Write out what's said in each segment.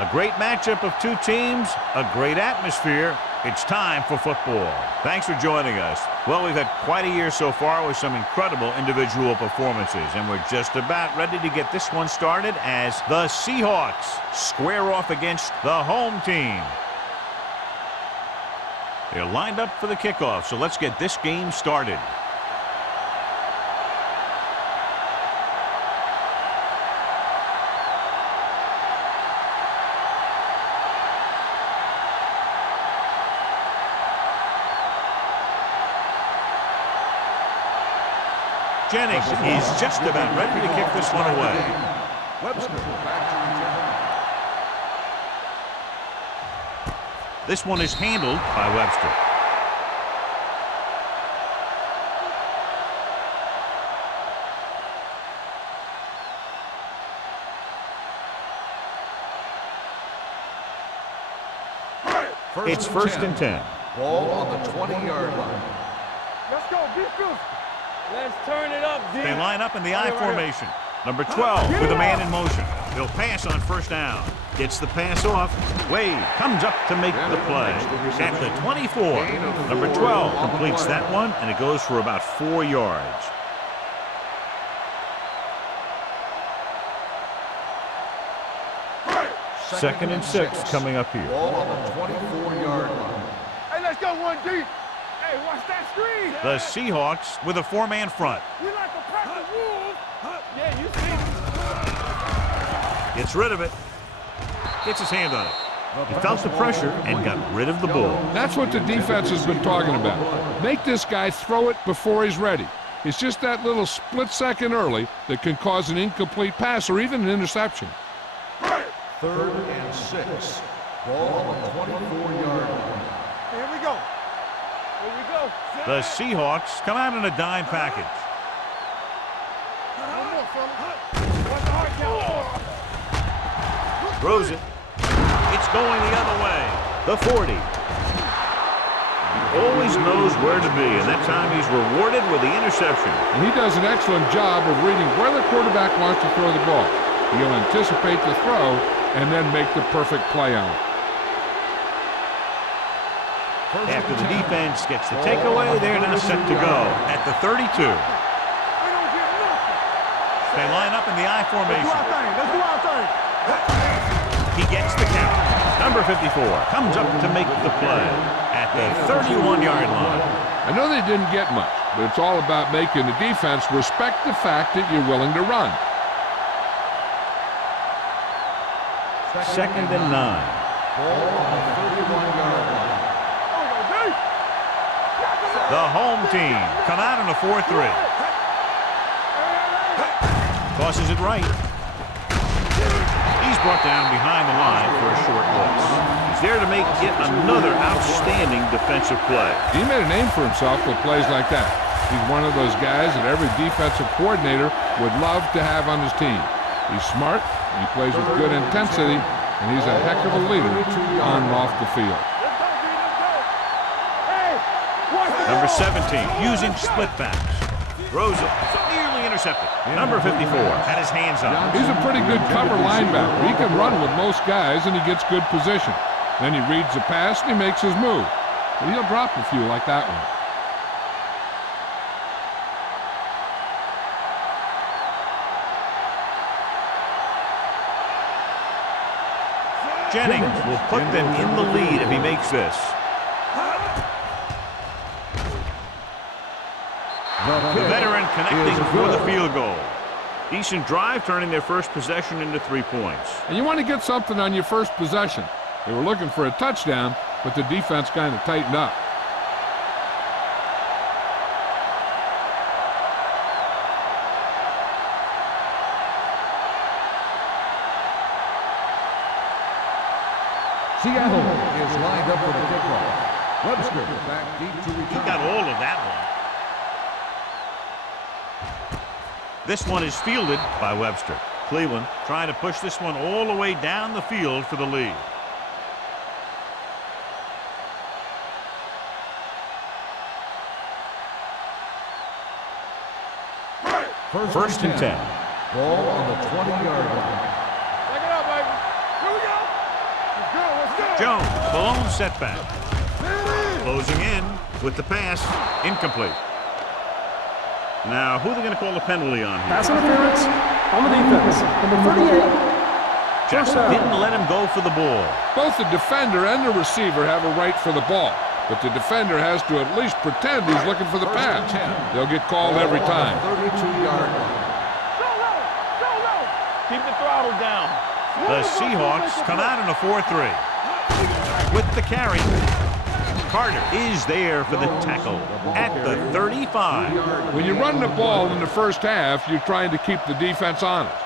A great matchup of two teams, a great atmosphere. It's time for football. Thanks for joining us. Well, we've had quite a year so far with some incredible individual performances, and we're just about ready to get this one started as the Seahawks square off against the home team. They're lined up for the kickoff, so let's get this game started. Jennings is just about ready to kick this one away. This one is handled by Webster. It's first and 10. Ball on the 20-yard line. Let's go, defense. Let's turn it up, D. They line up in the I formation. Number 12 with a man in motion. He'll pass on first down. Gets the pass off. Wade comes up to make the play. At the 24, number 12 completes that one, and it goes for about 4 yards. Second and 6 coming up here. Ball on the 24-yard line. Hey, let's go, 1D. Hey, watch that screen. The Seahawks with a 4-man front. We like a pack of wolves. Yeah, you see. Gets rid of it. Gets his hand on it. He felt the pressure and got rid of the ball. That's what the defense has been talking about. Make this guy throw it before he's ready. It's just that little split second early that can cause an incomplete pass or even an interception. Third and 6. Ball on the 24-yard line. Here we go. Here we go. The Seahawks come out in a dime package. One more, fella. What's the hard count? Throws it. It's going the other way. The 40. He always knows where to be, and that time he's rewarded with the interception. And he does an excellent job of reading where the quarterback wants to throw the ball. He'll anticipate the throw and then make the perfect play on it. After the defense gets the takeaway, they're now set to go at the 32. They line up in the I formation. Let's do our thing. He gets the count. Number 54 comes up to make the play at the 31-yard line. I know they didn't get much, but it's all about making the defense respect the fact that you're willing to run. Second and 9. Ball on the 31-yard line. The home team come out in a 4-3. Tosses it right. He's brought down behind the line for a short loss. He's there to make yet another outstanding defensive play. He made a name for himself with plays like that. He's one of those guys that every defensive coordinator would love to have on his team. He's smart, he plays with good intensity, and he's a heck of a leader on and off the field. Number 17, using split backs. Throws it, nearly intercepted. Number 54 had his hands on it. He's a pretty good cover linebacker. He can run with most guys, and he gets good position. Then he reads the pass, and he makes his move. But he'll drop a few like that one. Jennings will put them in the lead if he makes this. The veteran connecting for the field goal. Decent drive, turning their first possession into 3 points. And you want to get something on your first possession. They were looking for a touchdown, but the defense kind of tightened up. Seattle is lined up for the kickoff. Webster back deep to return. He got all of that one. This one is fielded by Webster. Cleveland trying to push this one all the way down the field for the lead. First and 10. Ball on the 20-yard line. Check it out, baby. Here we go. Jones, the lone setback. Closing in with the pass, incomplete. Now, who are they going to call the penalty on here? Pass interference on the defense. Number 38. Jackson didn't let him go for the ball. Both the defender and the receiver have a right for the ball, but the defender has to at least pretend he's looking for the pass. They'll get called every time. 32-yard line. Keep the throttle down. The Seahawks come out in a 4-3. With the carry, Carter is there for the tackle at the 35. When you run the ball in the first half, you're trying to keep the defense honest.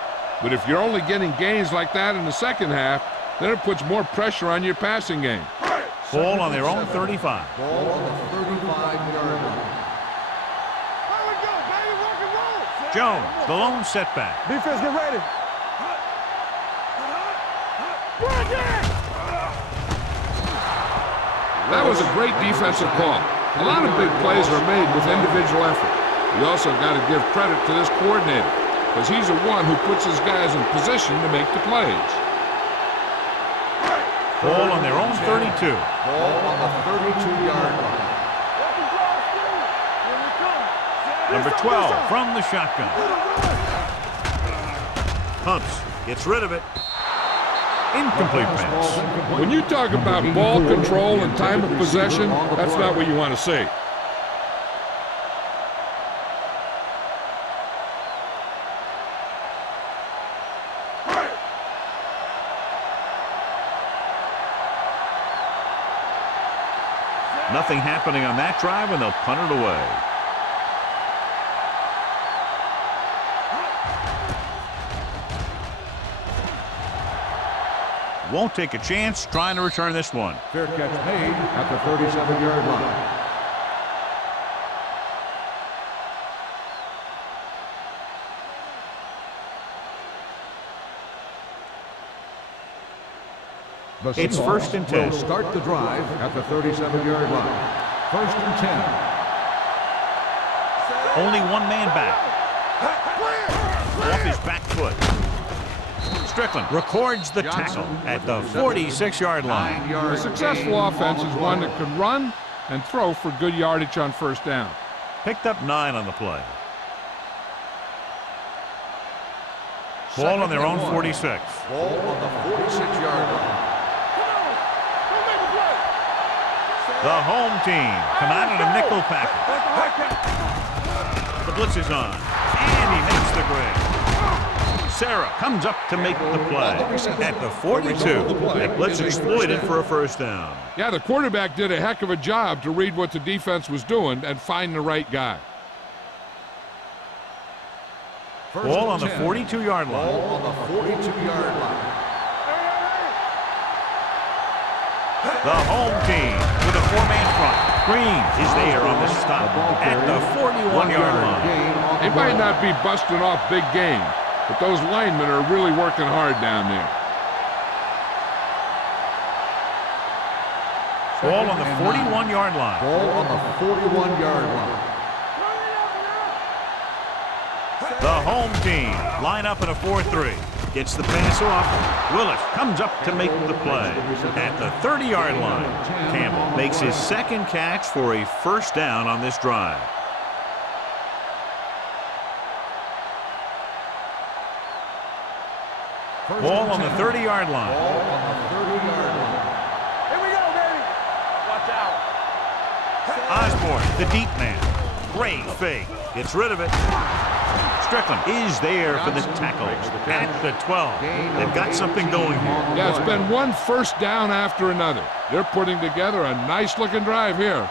But if you're only getting gains like that in the second half, then it puts more pressure on your passing game. Ball on their own 35. Ball on the 35-yard line. Jones, the lone setback. Defense, get ready. That was a great defensive call. A lot of big plays are made with individual effort. You also got to give credit to this coordinator, because he's the one who puts his guys in position to make the plays. Ball on their own 32. Ball on the 32-yard line. Number 12 from the shotgun. Pumps, gets rid of it. Incomplete pass. When you talk about ball control and time of possession, that's not what you want to see. Nothing happening on that drive, and they'll punt it away. Won't take a chance trying to return this one. Fair catch made at the 37-yard line. It's first and 10. Will start the drive at the 37-yard line. First and 10. Only one man back. Off his back foot. Strickland records the tackle at the 46-yard line. A successful offense is one that can run and throw for good yardage on first down. Picked up 9 on the play. Ball on their own 46. Ball on the 46-yard line. The home team come out in a nickel package. The blitz is on, and he makes the grade. Sarah comes up to make the play at the 42. That blitz exploited for a first down. Yeah, the quarterback did a heck of a job to read what the defense was doing and find the right guy. Ball on the 42-yard line. Ball on the 42-yard line. The home team with a 4-man front. Green is there on the stop at the 41-yard line. They might not be busting off big games, but those linemen are really working hard down there. Ball on the 41-yard line. Ball on the 41-yard line. The home team line up in a 4-3. Gets the pass off. Willis comes up to make the play at the 30-yard line. Campbell makes his second catch for a first down on this drive. Ball on the 30-yard line. Ball on the 30-yard line. Here we go, baby. Watch out. Osborne, the deep man. Great fake. Gets rid of it. Strickland is there for the tackle at the 12. They've got something going here. Yeah, it's been one first down after another. They're putting together a nice-looking drive here.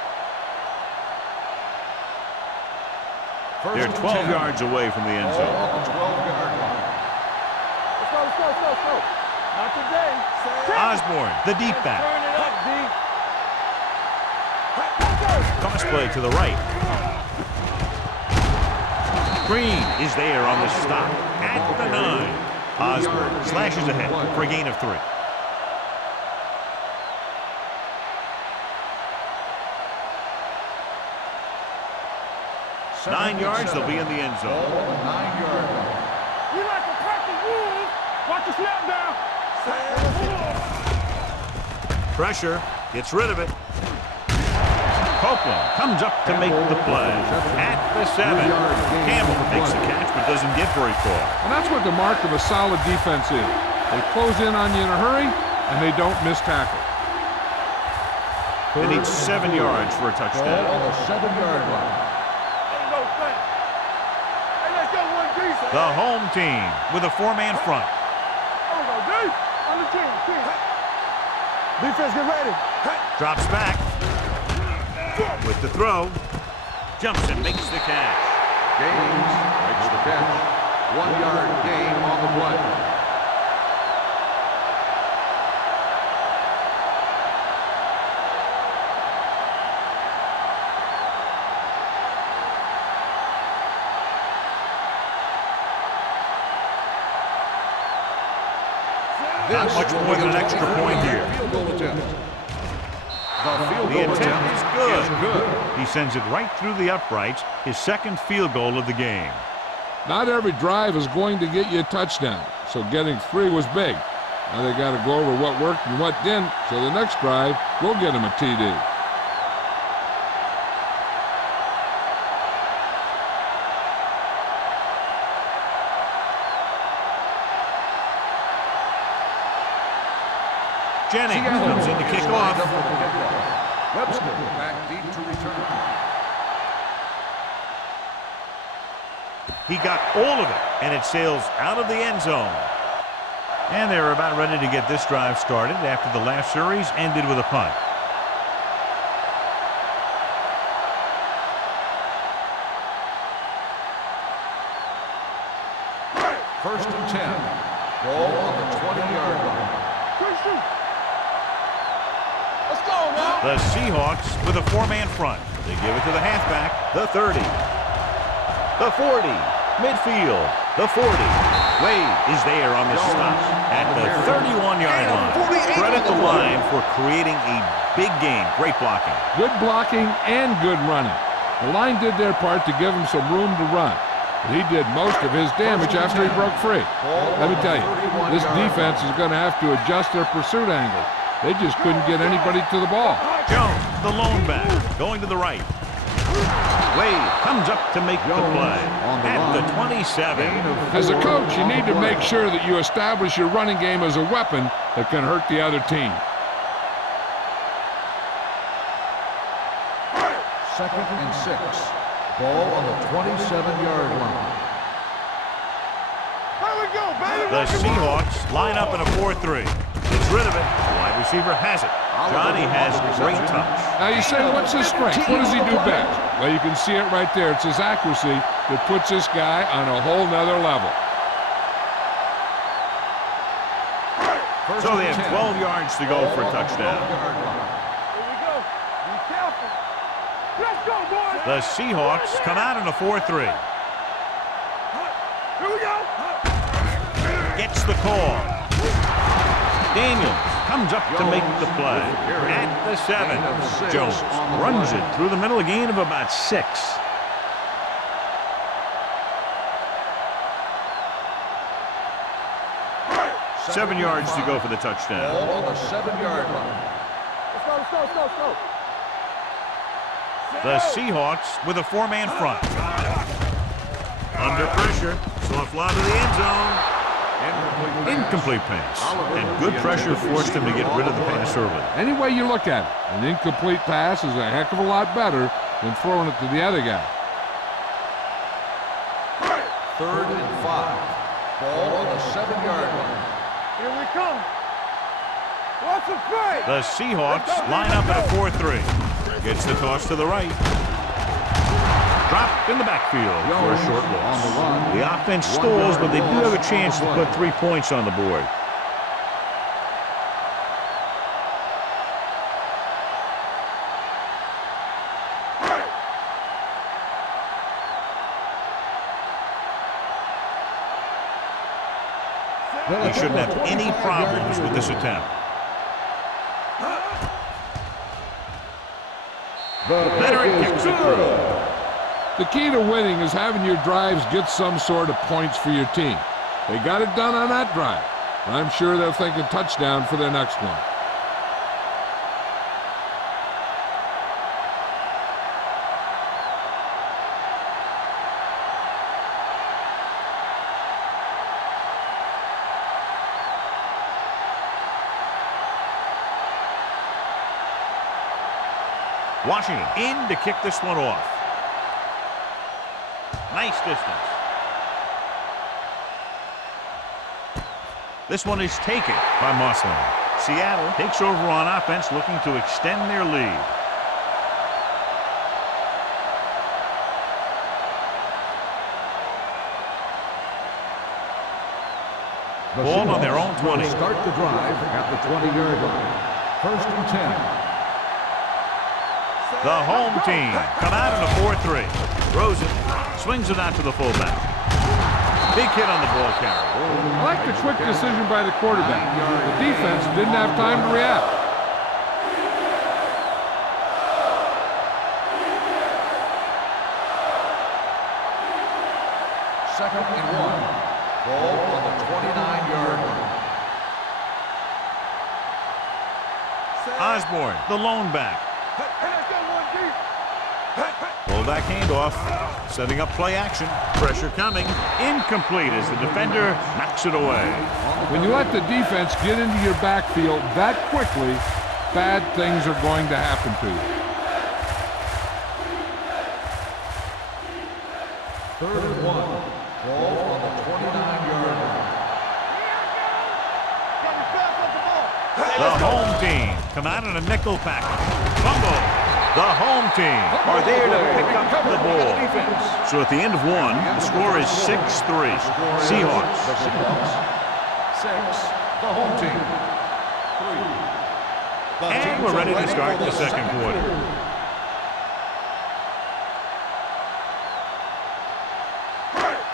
They're 12 yards away from the end zone. Ball on the 12-yard line. Let's go. Not today. Osborne, the deep back. Turn it up, D. Toss play to the right. Green is there on the stop at the 9. Osborne slashes ahead for a gain of 3. Nine yards, they'll be in the end zone. Ball on the 9-yard line. We like to practice rules. Watch the snap down. Pressure, gets rid of it. Copeland comes up to make the play. At the 7, Campbell makes the catch but doesn't get very far. And that's what the mark of a solid defense is. They close in on you in a hurry, and they don't miss tackle. They need 7 yards for a touchdown. Ball on the 7-yard line. The home team with a 4-man front. Defense, get ready. Drops back. With the throw. Jumps and makes the catch. Gaines makes the catch. 1-yard gain on the play. Not much more than an extra point here. Field goal attempt. The attempt is good. He sends it right through the uprights, his second field goal of the game. Not every drive is going to get you a touchdown, so getting 3 was big. Now they got to go over what worked and what didn't, so the next drive will get him a TD. Jennings comes in to kick off. Webster back deep to return. He got all of it, and it sails out of the end zone. And they're about ready to get this drive started after the last series ended with a punt. First and 10. Ball on the 20-yard line. The Seahawks with a 4-man front. They give it to the halfback, the 30. The 40. Midfield, the 40. Wade is there on the stop at the 31-yard line. Credit the line for creating a big game. Great blocking. Good blocking and good running. The line did their part to give him some room to run. But he did most of his damage after he broke free. Let me tell you, this defense is going to have to adjust their pursuit angle. They just couldn't get anybody to the ball. Jones, the lone back, going to the right. Wade comes up to make the play at the 27. As a coach, you need to make sure that you establish your running game as a weapon that can hurt the other team. Second and 6. Ball on the 27-yard line. The Seahawks line up in a 4-3. Gets rid of it. The wide receiver has it. Johnny has great touch. Now you say, what's his strength? What does he do best? Well, you can see it right there. It's his accuracy that puts this guy on a whole nother level. So they have 12 yards to go for a touchdown. Here we go. Be careful. Let's go, boys. The Seahawks come out in a 4-3. Here we go. Gets the call. Daniels comes up to make the play at the 7. Jones runs it through the middle, a gain of about 6. Seven yards to go for the touchdown. Ball on the 7-yard line. Let's go. The Seahawks with a 4-man front. Under pressure. Soft lob to the end zone. Incomplete pass. And good pressure forced him to get rid of the pass early. Any way you look at it, an incomplete pass is a heck of a lot better than throwing it to the other guy. Third and 5. Ball on the 7-yard line. Here we come. What's the play? The Seahawks line up in a 4-3. Gets the toss to the right. Dropped in the backfield for a short loss. The offense stalls, but they do have a chance to put 3 points on the board. He shouldn't have any problems with this attempt. Veteran kicks it through. The key to winning is having your drives get some sort of points for your team. They got it done on that drive. I'm sure they're thinking touchdown for their next one. Washington in to kick this one off. Nice distance. This one is taken by Mosley. Seattle takes over on offense, looking to extend their lead. Ball on their own 20. Start the drive at the 20-yard line. 1st and 10. The home team come out in a 4-3. Rosen swings it out to the fullback. Big hit on the ball carrier. I like the quick decision by the quarterback. The defense didn't have time to react. Second and 1. Ball on the 29-yard line. Osborne, the lone back. Fullback handoff. Setting up play action. Pressure coming. Incomplete as the defender knocks it away. When you let the defense get into your backfield that quickly, bad things are going to happen to you. 3rd and 1. Ball on the 29-yard line. The home team come out in a nickel package. Fumble. The home team are there to pick up the ball. So at the end of one, the score is 6-3. Seahawks. 6. The home team. 3. And we're ready to start the second quarter.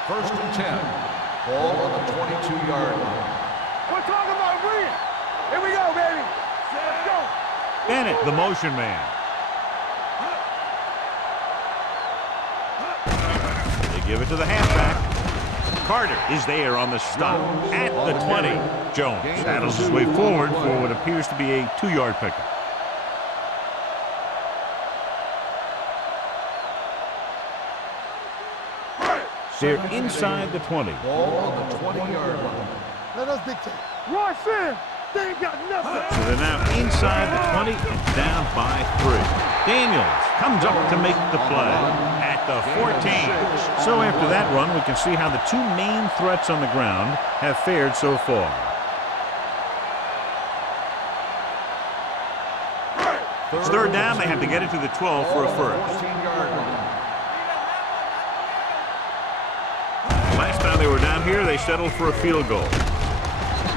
First and 10. Ball on the 22-yard line. We're talking about Reed. Here we go, baby. Let's go. Bennett, the motion man. They give it to the halfback. Carter is there on the stop at the 20. Jones saddles his way forward for what appears to be a 2-yard pickup. They're inside the 20. Ball on the 20-yard line. Let us dictate. Roy Sam, they ain't got nothing. So they're now inside the 20 and down by 3. Daniels comes up to make the play at the 14. So after that run, we can see how the two main threats on the ground have fared so far. It's third down. They have to get it to the 12 for a first. 14-yard line. Last time they were down here, they settled for a field goal.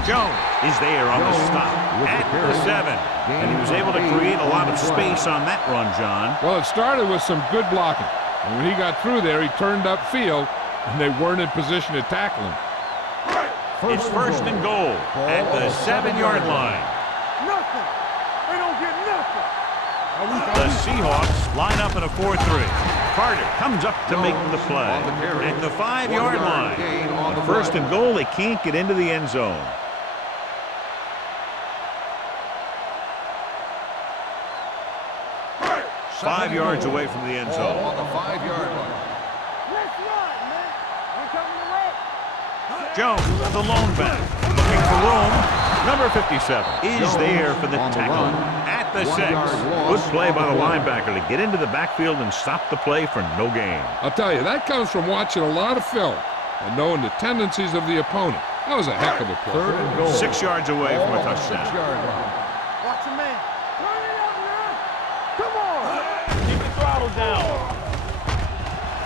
Jones is there on the stop at the 7. And he was able to create a lot of space on that run, John. Well, it started with some good blocking. And when he got through there, he turned upfield, and they weren't in position to tackle him. It's first and goal at the 7-yard line. Nothing. They don't get nothing. The Seahawks line up in a 4-3. Carter comes up to make the play at the 5-yard line. On first and goal, they can't get into the end zone. Five yards away from the end zone. On the 5-yard line. Let's run, man. I'm coming to work. Jones, the lone back, looking for room. Number 57 is there for the tackle at the 6. Good play by the linebacker to get into the backfield and stop the play for no gain. I'll tell you, that comes from watching a lot of film and knowing the tendencies of the opponent. That was a heck of a play. 3rd and goal. 6 yards away from a touchdown. 6-yard line. Watch your man. Turn it up now. Come on. Keep the throttle down.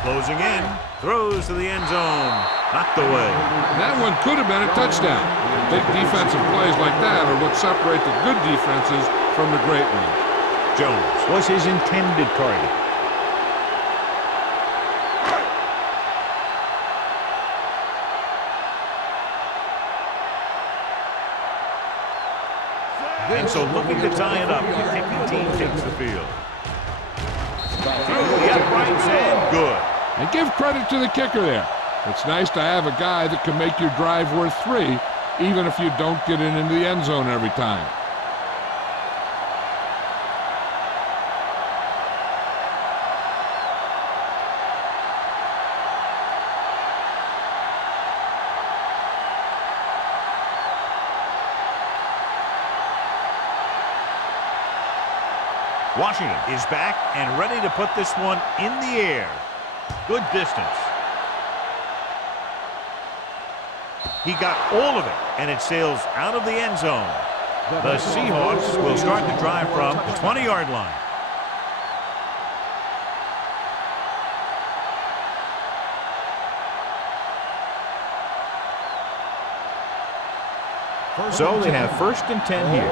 Closing in, throws to the end zone, knocked away. That one could have been a touchdown. Big defensive plays like that are what separate the good defenses from the great ones. Jones was his intended target. And so looking to tie it up, the kicking team takes the field. Through the uprights and good. And give credit to the kicker there. It's nice to have a guy that can make your drive worth 3, even if you don't get it into the end zone every time. Washington is back and ready to put this one in the air. Good distance. He got all of it, and it sails out of the end zone. The Seahawks will start the drive from the 20-yard line. So they have 1st and 10 here.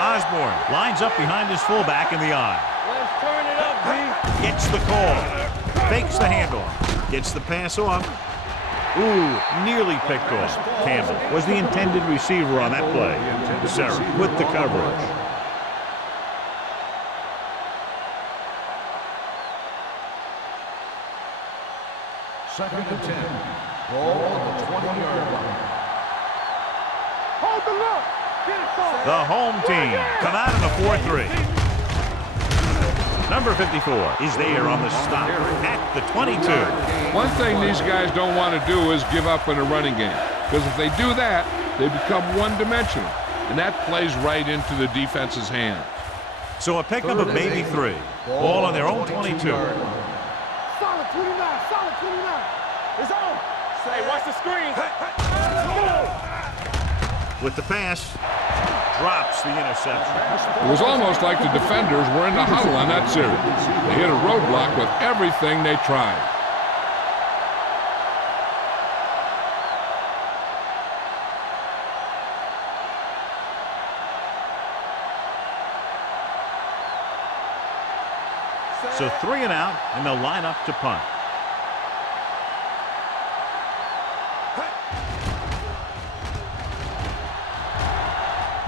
Osborne lines up behind his fullback in the eye. Let's turn it up, B. Gets the call. Fakes the handoff. Gets the pass off. Ooh, nearly picked off. Campbell was the intended receiver on that play. Sarah with the coverage. Second and 10. Ball on the 20-yard line. Hold the look. Get it forward. The home team come out in a 4-3. Number 54 is there on the stop at the 22. One thing these guys don't want to do is give up in a running game, because if they do that, they become one-dimensional, and that plays right into the defense's hand. So a pickup of maybe 3. Ball on their own 22. Solid 29. Solid 29. It's on. Hey, watch the screen. With the pass, drops the interception. It was almost like the defenders were in the huddle on that series. They hit a roadblock with everything they tried. So 3 and out, and they'll line up to punt.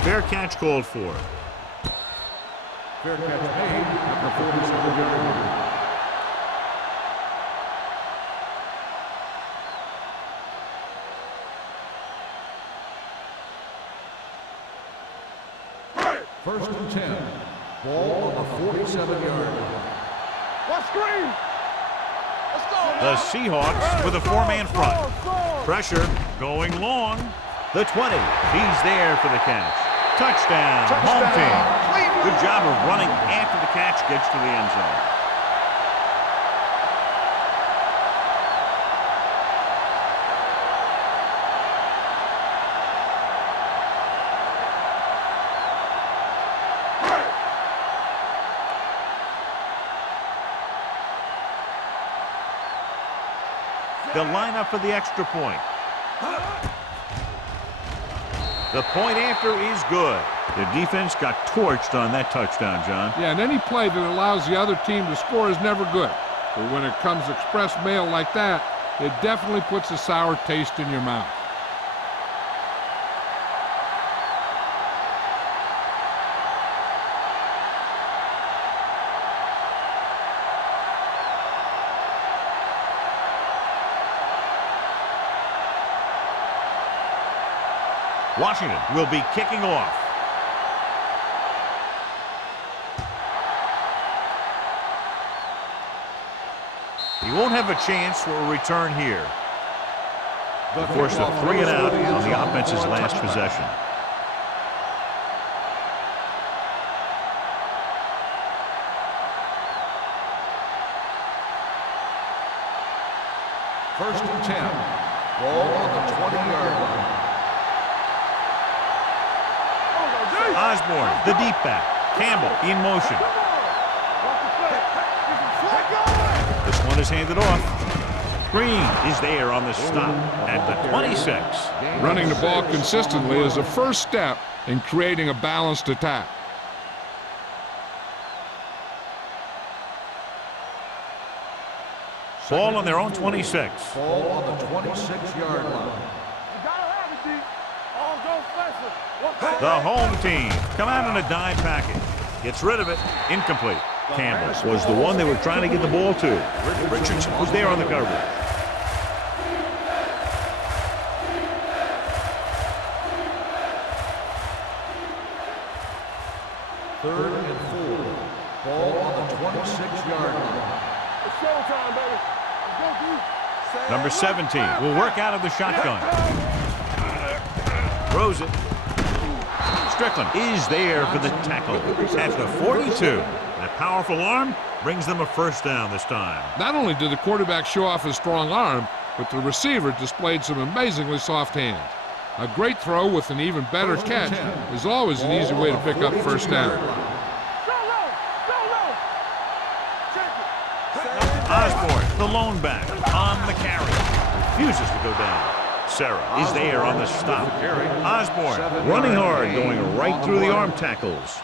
Fair catch called for. Fair catch made at the 47-yard line. First and 10. Ball on the 47-yard line. What screen? Let's go. The Seahawks with a 4-man front. Pressure going long. The 20. He's there for the catch. Touchdown, home team. Good job of running after the catch gets to the end zone. They'll line up for the extra point. The point after is good. The defense got torched on that touchdown, John. Yeah, and any play that allows the other team to score is never good. But when it comes express mail like that, it definitely puts a sour taste in your mouth. Washington will be kicking off. He won't have a chance for a return here. Of course, a 3 and out on the offense's last possession. First and 10. Ball on the 20-yard line. Osborne, the deep back. Campbell in motion. This one is handed off. Green is there on the stop at the 26. Running the ball consistently is the first step in creating a balanced attack. Ball on their own 26. Ball on the 26-yard line. The home team come out in a dime package. Gets rid of it. Incomplete. Campbell was the one they were trying to get the ball to. Richardson was there on the coverage. Third and 4. Ball on the 26-yard line. It's showtime, baby. Let's go, Number 17 will work out of the shotgun. Throws it. Strickland is there for the tackle at the 42. That powerful arm brings them a first down this time. Not only did the quarterback show off his strong arm, but the receiver displayed some amazingly soft hands. A great throw with an even better catch is always an easy way to pick up first down. Osborne, the lone back, on the carry. Refuses to go down. Sarah is there on the stop. Osborne running hard, going right through the arm tackles.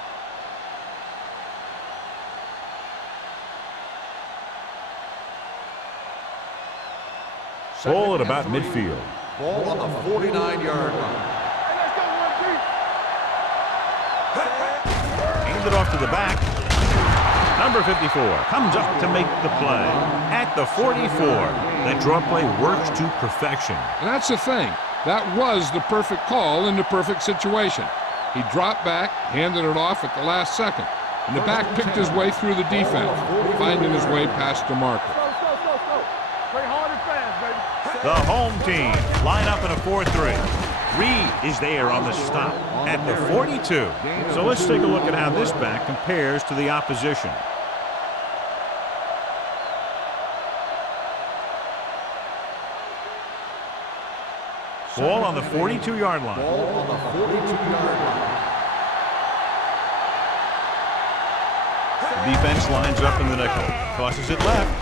Ball at about midfield. Ball on the 49-yard line. Hand it off to the back. Number 54 comes up to make the play at the 44. That draw play works to perfection. And that's the thing. That was the perfect call in the perfect situation. He dropped back, handed it off at the last second, and the back picked his way through the defense, finding his way past the marker. The home team line up in a 4-3. Reed is there on the stop at the 42. So let's take a look at how this back compares to the opposition. Ball on the 42-yard line. Ball on the 42-yard line. The defense lines up in the nickel. Tosses it left.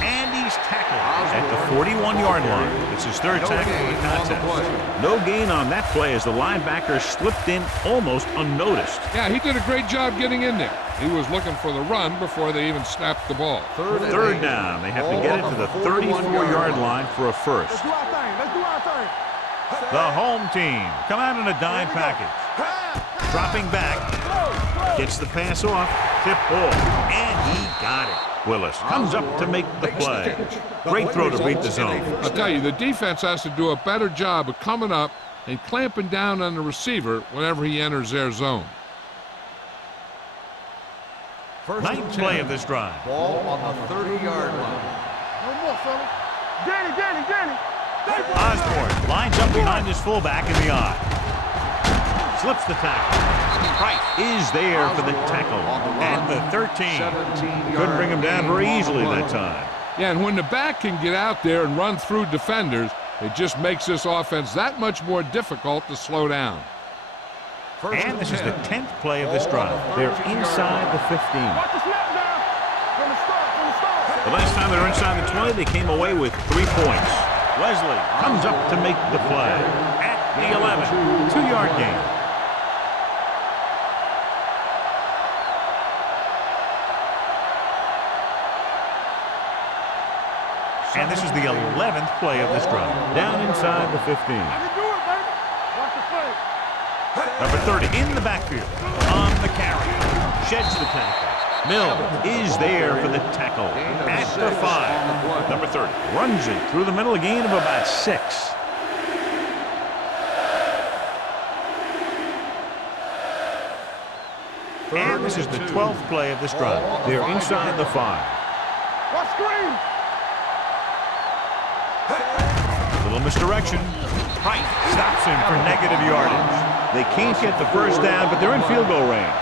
And he's tackled at the 41-yard line. It's his third tackle of the contest. No gain on that play as the linebacker slipped in almost unnoticed. Yeah, he did a great job getting in there. He was looking for the run before they even snapped the ball. Third down. They have to get it to the 34-yard line for a first. Let's do our thing. Let's do our thing. The home team come out in a dime package. Dropping back. Gets the pass off. Tip ball. And he got it. Willis comes up to make the play. Great throw to beat the zone. I'll tell you, the defense has to do a better job of coming up and clamping down on the receiver whenever he enters their zone. Ninth play of this drive. Ball on the 30-yard line. No more, fella. Danny. Osborne lines up behind his fullback in the eye. Slips the tackle. Price is there for the tackle at the 13. Couldn't bring him down very easily that time. Yeah, and when the back can get out there and run through defenders, it just makes this offense that much more difficult to slow down. And this is the 10th play of this drive. They're inside the 15. Watch the snap down. From the start. The last time they were inside the 20, they came away with 3 points. Wesley comes up to make the play at the 11. 2-yard gain. And this is the 11th play of this drive. Down inside the 15. I can do it, baby. Watch the play. Number 30 in the backfield. On the carry. Sheds the tackle. Mill is there for the tackle at the 5. Number 30 runs it through the middle, a gain of about 6. And this is the 12th play of this drive. They're inside the 5. Watch screen. Little misdirection. Price stops him for negative yardage. They can't get the first down, but they're in field goal range.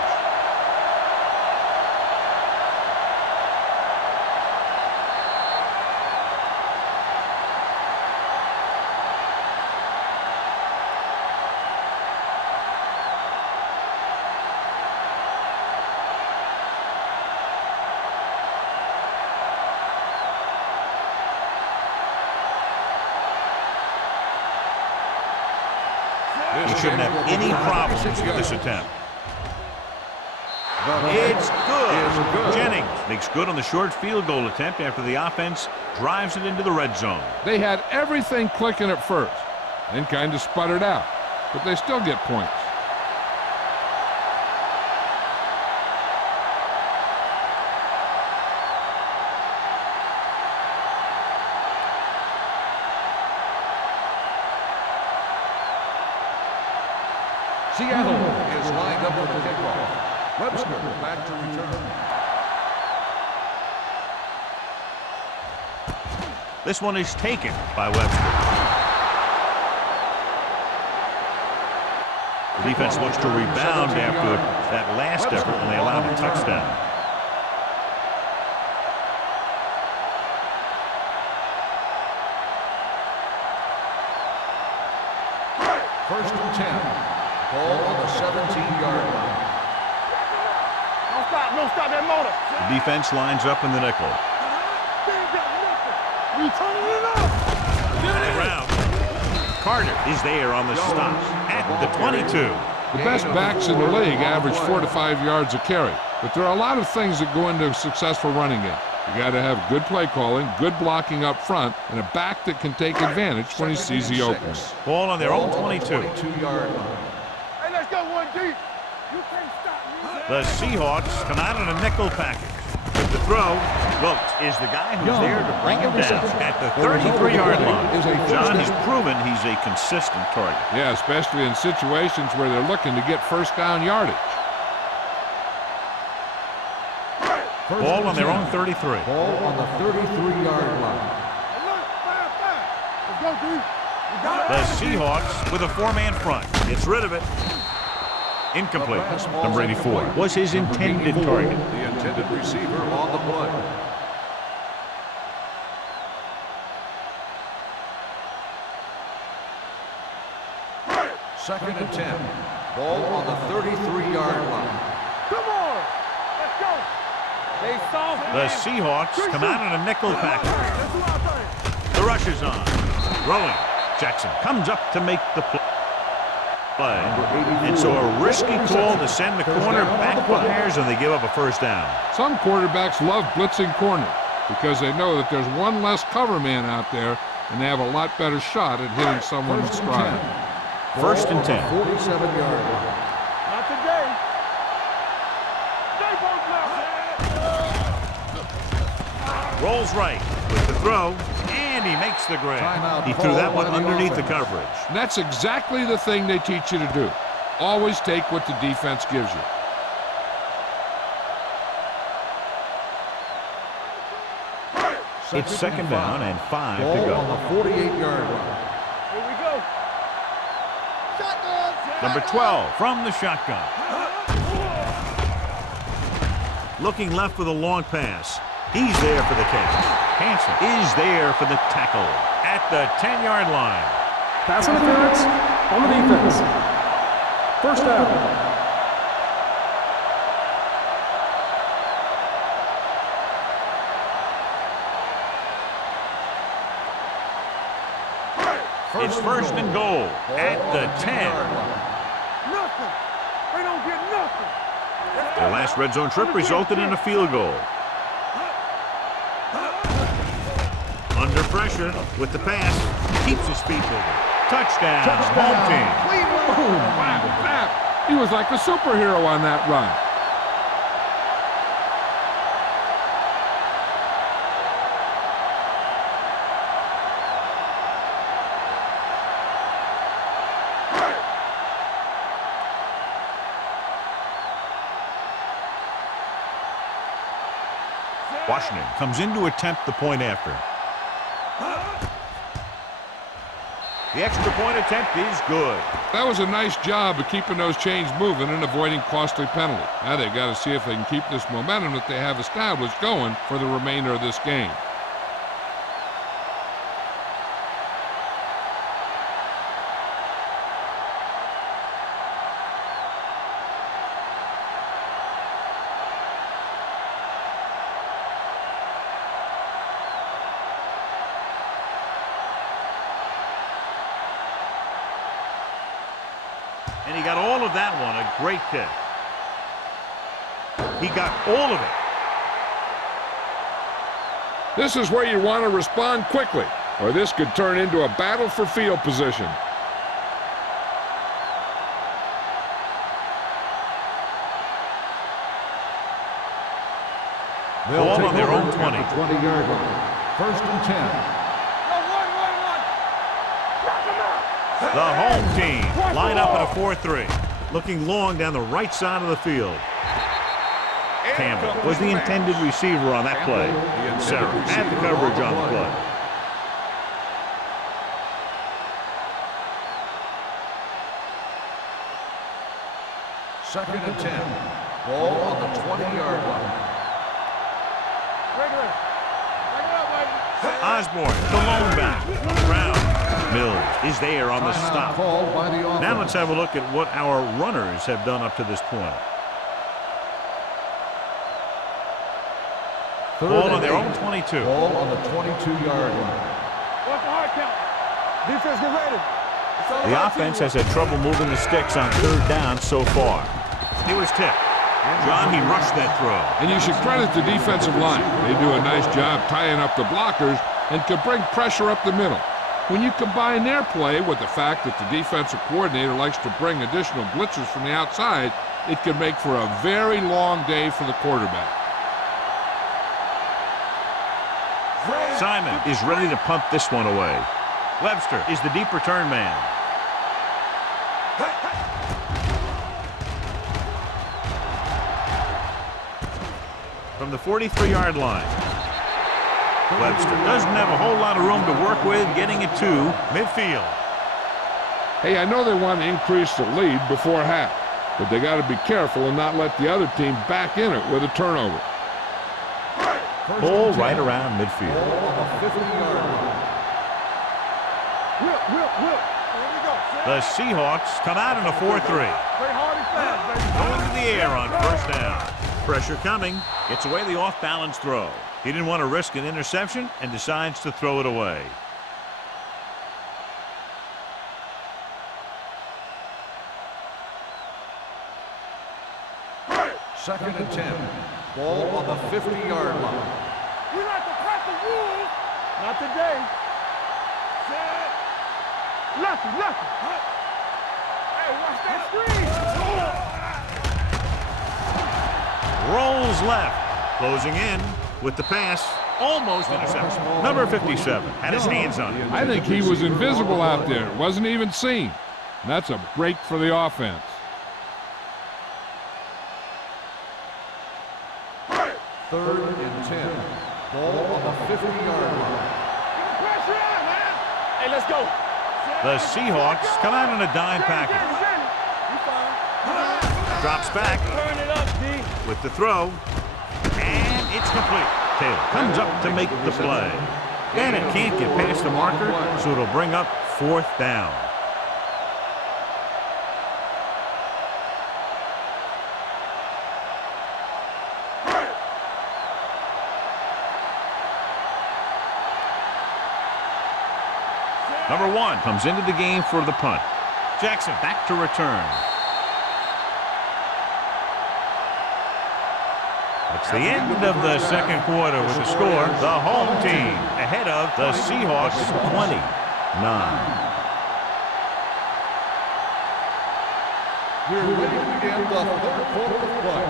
He shouldn't have any problems with this attempt. It's good. Jennings makes good on the short field goal attempt after the offense drives it into the red zone. They had everything clicking at first, then kind of sputtered out, but they still get points. Seattle is lined up for the kickoff. Webster back to return. This one is taken by Webster. The defense looks to rebound after that last effort when they allowed a touchdown. First and 10. Ball on the 17-yard line. Don't stop that motor. The defense lines up in the nickel. We turning it up. Around. Carter is there on the stop at the 22. The best backs in the league average 4 to 5 yards a carry. But there are a lot of things that go into a successful running game. You got to have good play calling, good blocking up front, and a back that can take advantage when he sees the opening. Ball on their own 22. 22-yard line. Hey, let's go one deep. You can't stop me. The Seahawks come out in a nickel package. With the throw, Wilkes is the guy who's there to bring him down at the 33-yard line. John has proven he's a consistent target. Yeah, especially in situations where they're looking to get first down yardage. Ball on their own 33. Ball on the 33-yard line. Let's go deep. The Seahawks with a four-man front. Gets rid of it. Incomplete. Number 84 was his intended target. The intended receiver on the play. Second and 10. Ball on the 33-yard line. Come on. Let's go. They soft. The Seahawks come out in a nickel package. Let's do our thing. The rush is on. Throwing. Jackson comes up to make the play. And so a risky call to send the corner back behind, and they give up a first down. Some quarterbacks love blitzing corner because they know that there's one less cover man out there and they have a lot better shot at hitting someone in stride. First and 10. 47-yard line. Not today. They both Rolls right with the throw, and he makes the grab. He threw that one underneath the coverage. And that's exactly the thing they teach you to do. Always take what the defense gives you. It's second down and 5 Ball to go. on the 48-yard line. Here we go. Shotgun. Number 12 from the shotgun. Looking left with a long pass. He's there for the catch. Hanson is there for the tackle at the 10-yard line. Pass interference on the defense. First down. It's first and goal at the 10. Nothing. They don't get nothing. Their last red zone trip resulted in a field goal. Under pressure with the pass, keeps his feet moving. Touchdown, home team. He was like a superhero on that run. Washington comes in to attempt the point after. The extra point attempt is good. That was a nice job of keeping those chains moving and avoiding costly penalty. Now they got to see if they can keep this momentum that they have established going for the remainder of this game. And he got all of that one, a great kick. He got all of it. This is where you want to respond quickly, or this could turn into a battle for field position. They'll take on their over own 20. at the 20-yard line. First and 10. The home team line up in a 4-3, looking long down the right side of the field. Campbell was the intended receiver on that play. Sarah had the coverage on the play. Second and 10. Ball on the 20-yard line. Osborne, the lone back. Brown. Mills is there on the stop. Called by the offense. Now let's have a look at what our runners have done up to this point. Ball on their own 22. Ball on the 22-yard line. What's the hard count? Defense, get ready. The offense has had trouble moving the sticks on third down so far. It was tipped. John, he rushed that throw. And you should credit the defensive line. They do a nice job tying up the blockers and can bring pressure up the middle. When you combine their play with the fact that the defensive coordinator likes to bring additional blitzes from the outside, it can make for a very long day for the quarterback. Simon is ready to punt this one away. Webster is the deep return man. From the 43-yard line. Webster doesn't have a whole lot of room to work with, getting it to midfield. Hey, I know they want to increase the lead before half, but they got to be careful and not let the other team back in it with a turnover. Ball right around midfield. Ball on the 50-yard line. The Seahawks come out in a 4-3. Going to the air on first down. Pressure coming. Gets away the off-balance throw. He didn't want to risk an interception and decides to throw it away. Second and 10. Ball on the 50-yard line. We like to press the rules. Not today. Set. Lucky. Hey, watch that screen. Rolls left. Closing in with the pass. Almost intercepted. Number 57 had his hands on it. I think he was invisible out there. Wasn't even seen. And that's a break for the offense. Third and 10. Ball on the 50-yard line. Pressure on, man. Hey, let's go. The Seahawks come out in a dime package. Drops back Turn it up, D. with the throw. And it's complete. Taylor comes up to make the play. Bennett can't get past the marker, so it'll bring up fourth down. Number 1 comes into the game for the punt. Jackson back to return. It's the end of the second quarter with the score. The home team ahead of the Seahawks 29. We're ready to begin the third quarter of play.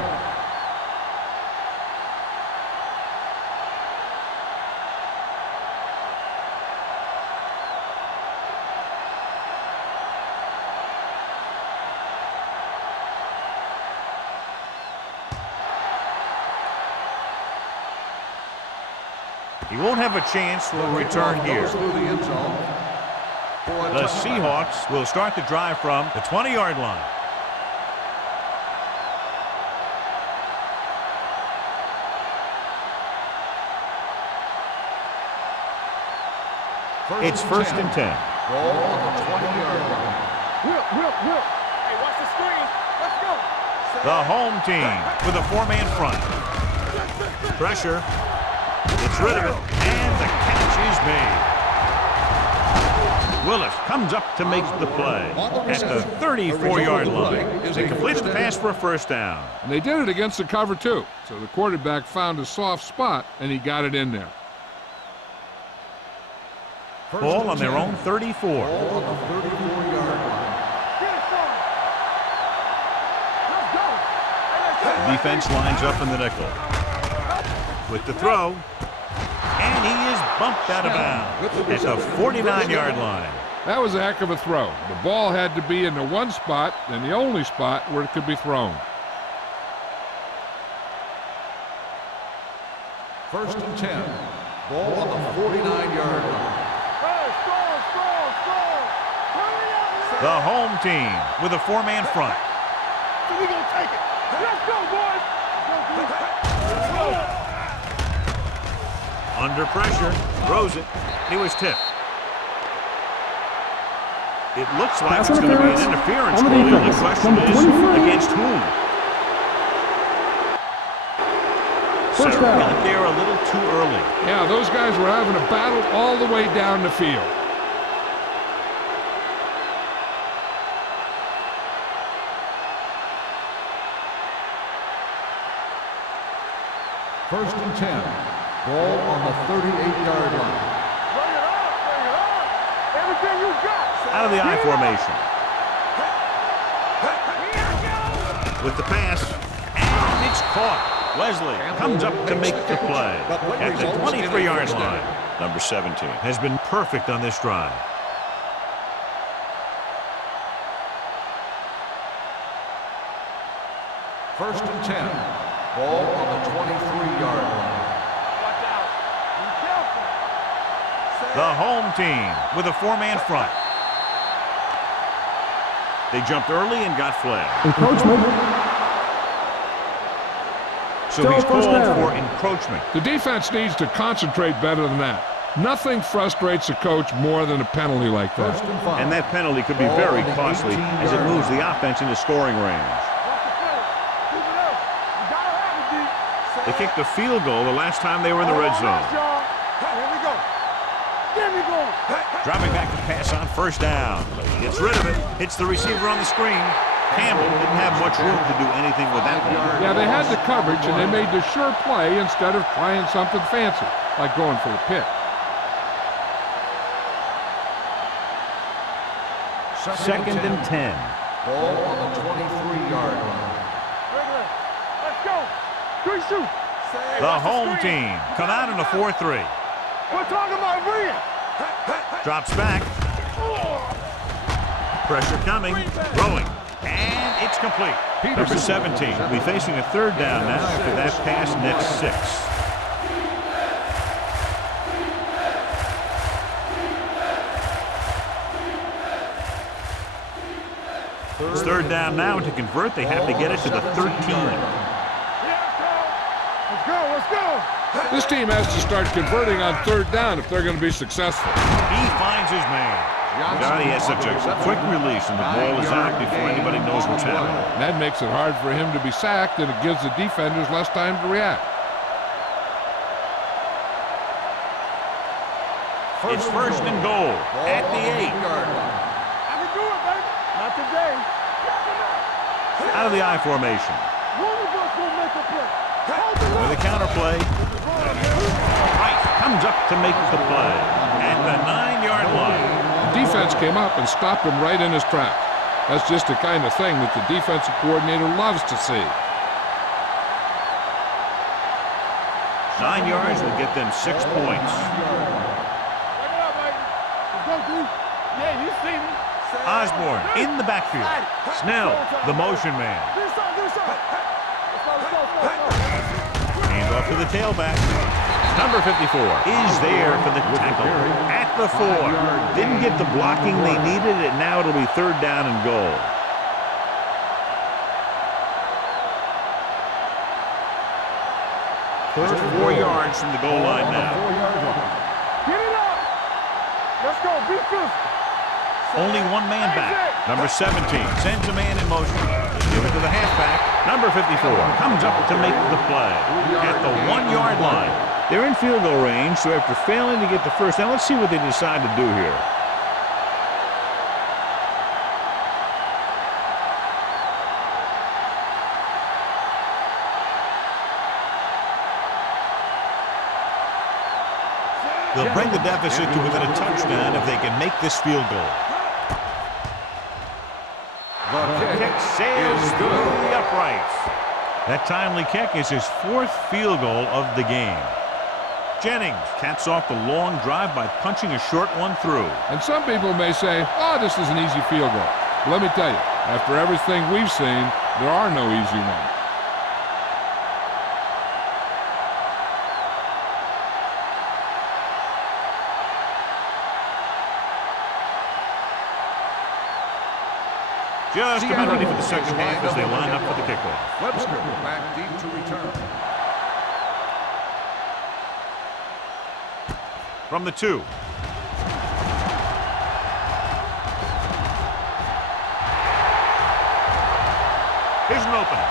He won't have a chance for a return here. Through the end zone. The Seahawks will start the drive from the 20-yard line. It's first and 10. Ball on the 20-yard line. Will. Hey, watch the screen. Let's go. The home team with a 4-man front. Pressure. Gets rid of it, and the catch is made. Willis comes up to make the play at the 34-yard line. They completed the pass for a first down. And they did it against the cover, too. So the quarterback found a soft spot, and he got it in there. Ball on their own 34. Ball on the 34-yard line. The defense lines up in the nickel. With the throw, and he is bumped out of bounds at the 49-yard line. That was a heck of a throw. The ball had to be in the one spot and the only spot where it could be thrown. First and 10. Ball on the 49-yard line. The home team with a 4-man front. We gonna take it. Let's go, boys. Let's go. Under pressure, throws it. He was tipped. It looks like Pass it's going to be an interference interference on the goal. The only defense. question Number is 23. against whom? First So down. got there a little too early. Yeah, those guys were having a battle all the way down the field. First and 10. Ball on the 38-yard line. Bring it on. Bring it on. Everything you got. Out of the I formation. With the pass, and it's caught. Wesley comes up to make the play at the 23-yard line. Number 17 has been perfect on this drive. First and 10. Ball on the 23-yard line. Watch out. Be careful. The home team with a four-man front. They jumped early and got flagged. Encroachment. So Still he's first called down. for encroachment. The defense needs to concentrate better than that. Nothing frustrates a coach more than a penalty like First that. and 5. And that penalty could be Ball very on the costly as it 18-yard moves the line. offense into scoring range. Watch the play. Keep it up. You gotta have it, D. They kicked a field goal the last time they were in the red zone. Here we go. Get me going. Dropping back to pass on first down. Gets rid of it. Hits the receiver on the screen. Campbell didn't have much room to do anything with that one. Yeah, they had the coverage, and they made the sure play instead of trying something fancy, like going for the pick. Second and 10. Ball on the 23-yard line. Regular. Let's go. Three shoot. The home team come out in a 4-3. We're talking about bring it. Drops back. Pressure coming. Throwing. And it's complete. Number 17 will be facing a third down now after that pass next 6. It's third down now, and to convert, they have to get it to the 13. Let's go. Let's go. This team has to start converting on third down if they're going to be successful. He finds his man. God, he has such a quick release, and the ball is out before anybody knows what's happening. That makes it hard for him to be sacked, and it gives the defenders less time to react. It's first and goal at the 8. I can do it, baby. Not today. Out of the I formation. One of us will make a play. With a counter play. Right, comes up to make the play at the 9-yard line. The defense came up and stopped him right in his tracks. That's just the kind of thing that the defensive coordinator loves to see. 9 yards will get them 6 points. Back it up, baby. Let's go, D. Yeah, you see me. Osborne in the backfield. Snell, the motion man. Do something. Let's go. Hand off to the tailback. Number 54 is there for the tackle at the 4. Didn't get the blocking they needed, and now it'll be third down and goal. First 4 yards from the goal line now. Get it up. Let's go. Be physical. Only one man back. Number 17 sends a man in motion. Give it to the halfback. Number 54 comes up to make the play at the 1-yard line. They're in field goal range, so after failing to get the first down, let's see what they decide to do here. They'll bring the deficit to within a touchdown if they can make this field goal. The kick sails through the uprights. That timely kick is his 4th field goal of the game. Jennings caps off the long drive by punching a short one through. And some people may say, oh, this is an easy field goal. Let me tell you, after everything we've seen, there are no easy ones. Just about ready for the second half as they line up for the kickoff. Webster back deep to return. From the 2. Here's an opening.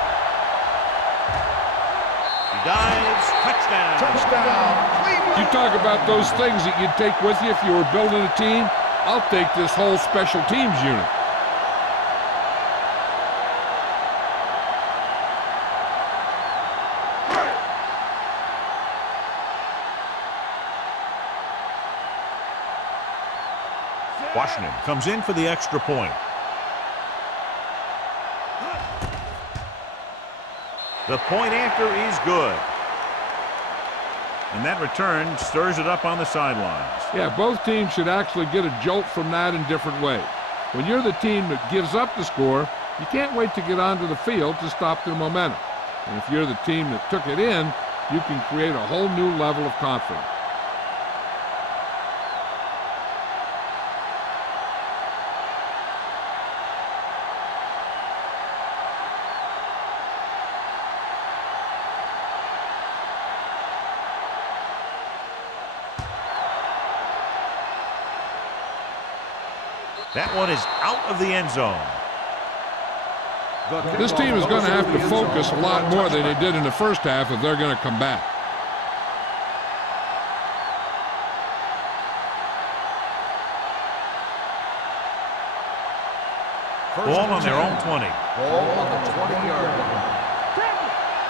He dives. Touchdown. Touchdown. You talk about those things that you'd take with you if you were building a team. I'll take this whole special teams unit. Washington comes in for the extra point. The point after is good. And that return stirs it up on the sidelines. Yeah, both teams should actually get a jolt from that in different ways. When you're the team that gives up the score, you can't wait to get onto the field to stop their momentum. And if you're the team that took it in, you can create a whole new level of confidence. That one is out of the end zone. This team is going to have to focus a lot more than they did in the first half if they're going to come back. Ball on their own 20. Ball on the 20-yard line.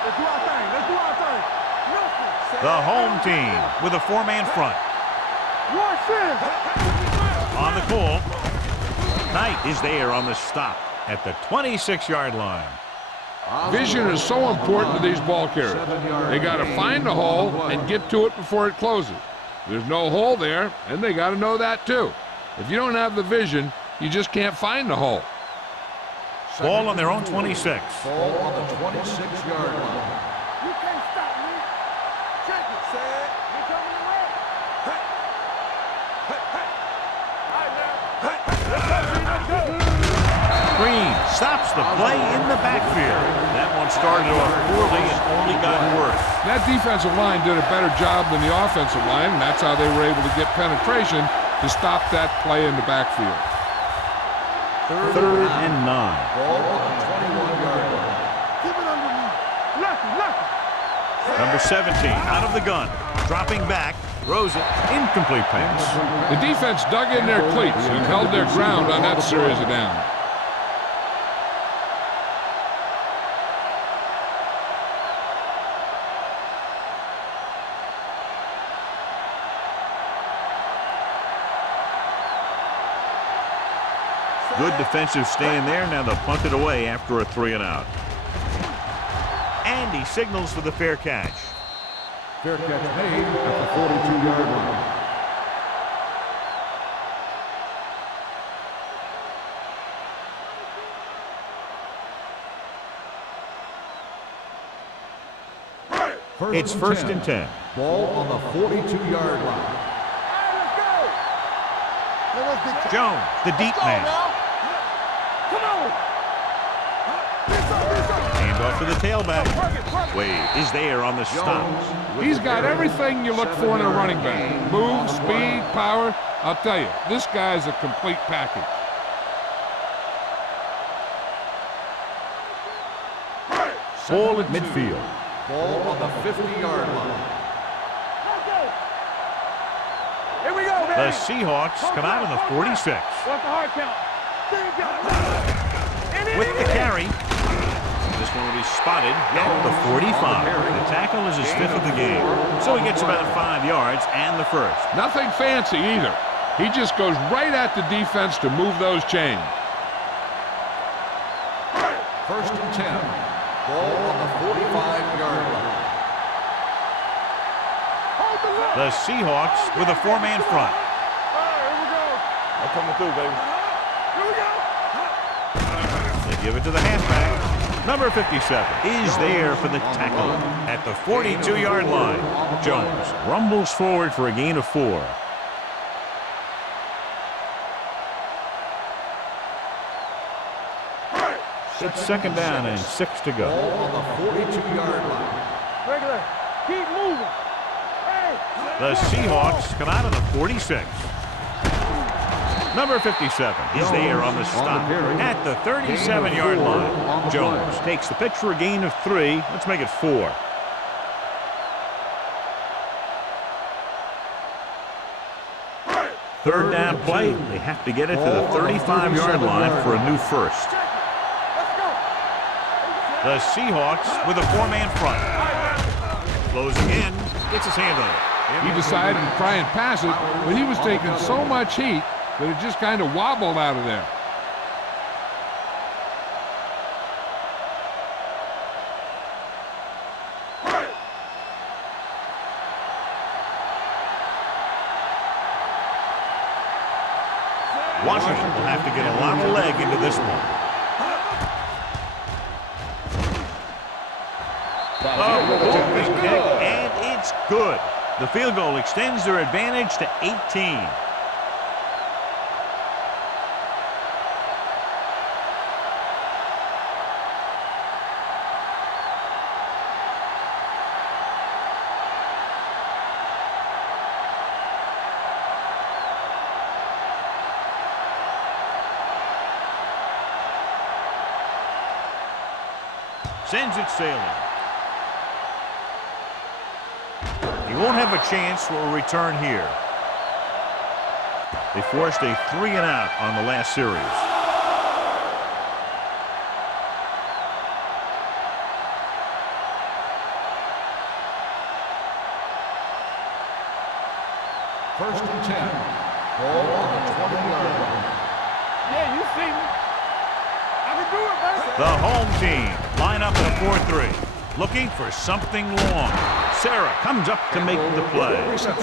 Let's do our thing. Let's do our thing. The home team with a 4-man front. On the call. Knight is there on the stop at the 26-yard line. Vision is so important to these ball carriers. They got to find the hole and get to it before it closes. There's no hole there, and they got to know that too. If you don't have the vision, you just can't find the hole. Ball on their own 26. Ball on the 26-yard line. You can't stop me. Check it, Sad. You coming in red. Hey. Hey, hey. All right, now. Let's go. Green stops the play in the backfield. That one started off poorly and only got worse. That defensive line did a better job than the offensive line, and that's how they were able to get penetration to stop that play in the backfield. Third and 9. Ball on the 21-yard line. Keep it under me. Lucky. Number 17 out of the gun. Dropping back. Throws it. Incomplete pass. The defense dug in their cleats and held their ground on that series of downs. Good defensive stand there. Now they'll punt it away after a 3-and-out. And he signals for the fair catch. Fair catch made at the 42-yard line. It's first and 10. Ball on the 42-yard line. Jones, the deep man. Come on. Hand off to the tailback. Wade is there on the stop. He's got everything you look for in a running back. Move, speed, power. I'll tell you, this guy's a complete package. Ball at midfield. Ball on the 50-yard line. Here we go, The baby. Seahawks come out in the 46. What's the hard count? With the carry. This one will be spotted at the 45. The tackle is his 5th of the game. So he gets about 5 yards and the first. Nothing fancy either. He just goes right at the defense to move those chains. First and 10. Ball on the 45-yard line. The Seahawks with a 4-man front. I'm coming through, baby. Here we go. They give it to the halfback. Number 57 is there for the tackle at the 42-yard line. Jones rumbles forward for a gain of 4. It's second down and 6 to go. Ball on the 42-yard line. Regular. Keep moving. Hey. The Seahawks come out of the 46. Number 57 is there on the stop at the 37-yard line. Jones takes the pitch for a gain of 3. Let's make it 4. Third down play. They have to get it to the 35-yard line for a new first. The Seahawks with a 4-man front. Closing in. Gets his hand on it. He decided to try and pass it, but he was taking so much heat that it just kind of wobbled out of there. Washington will have to get a lot of leg into this one. Moving kick, and it's good. The field goal extends their advantage to 18. Sends it sailing. He won't have a chance for a return here. They forced a 3-and-out on the last series. First and 10. Ball on the 20-yard line. Yeah, you see me. I can do it, man. The home team line up in a 4-3. Looking for something long. Sarah comes up to make the play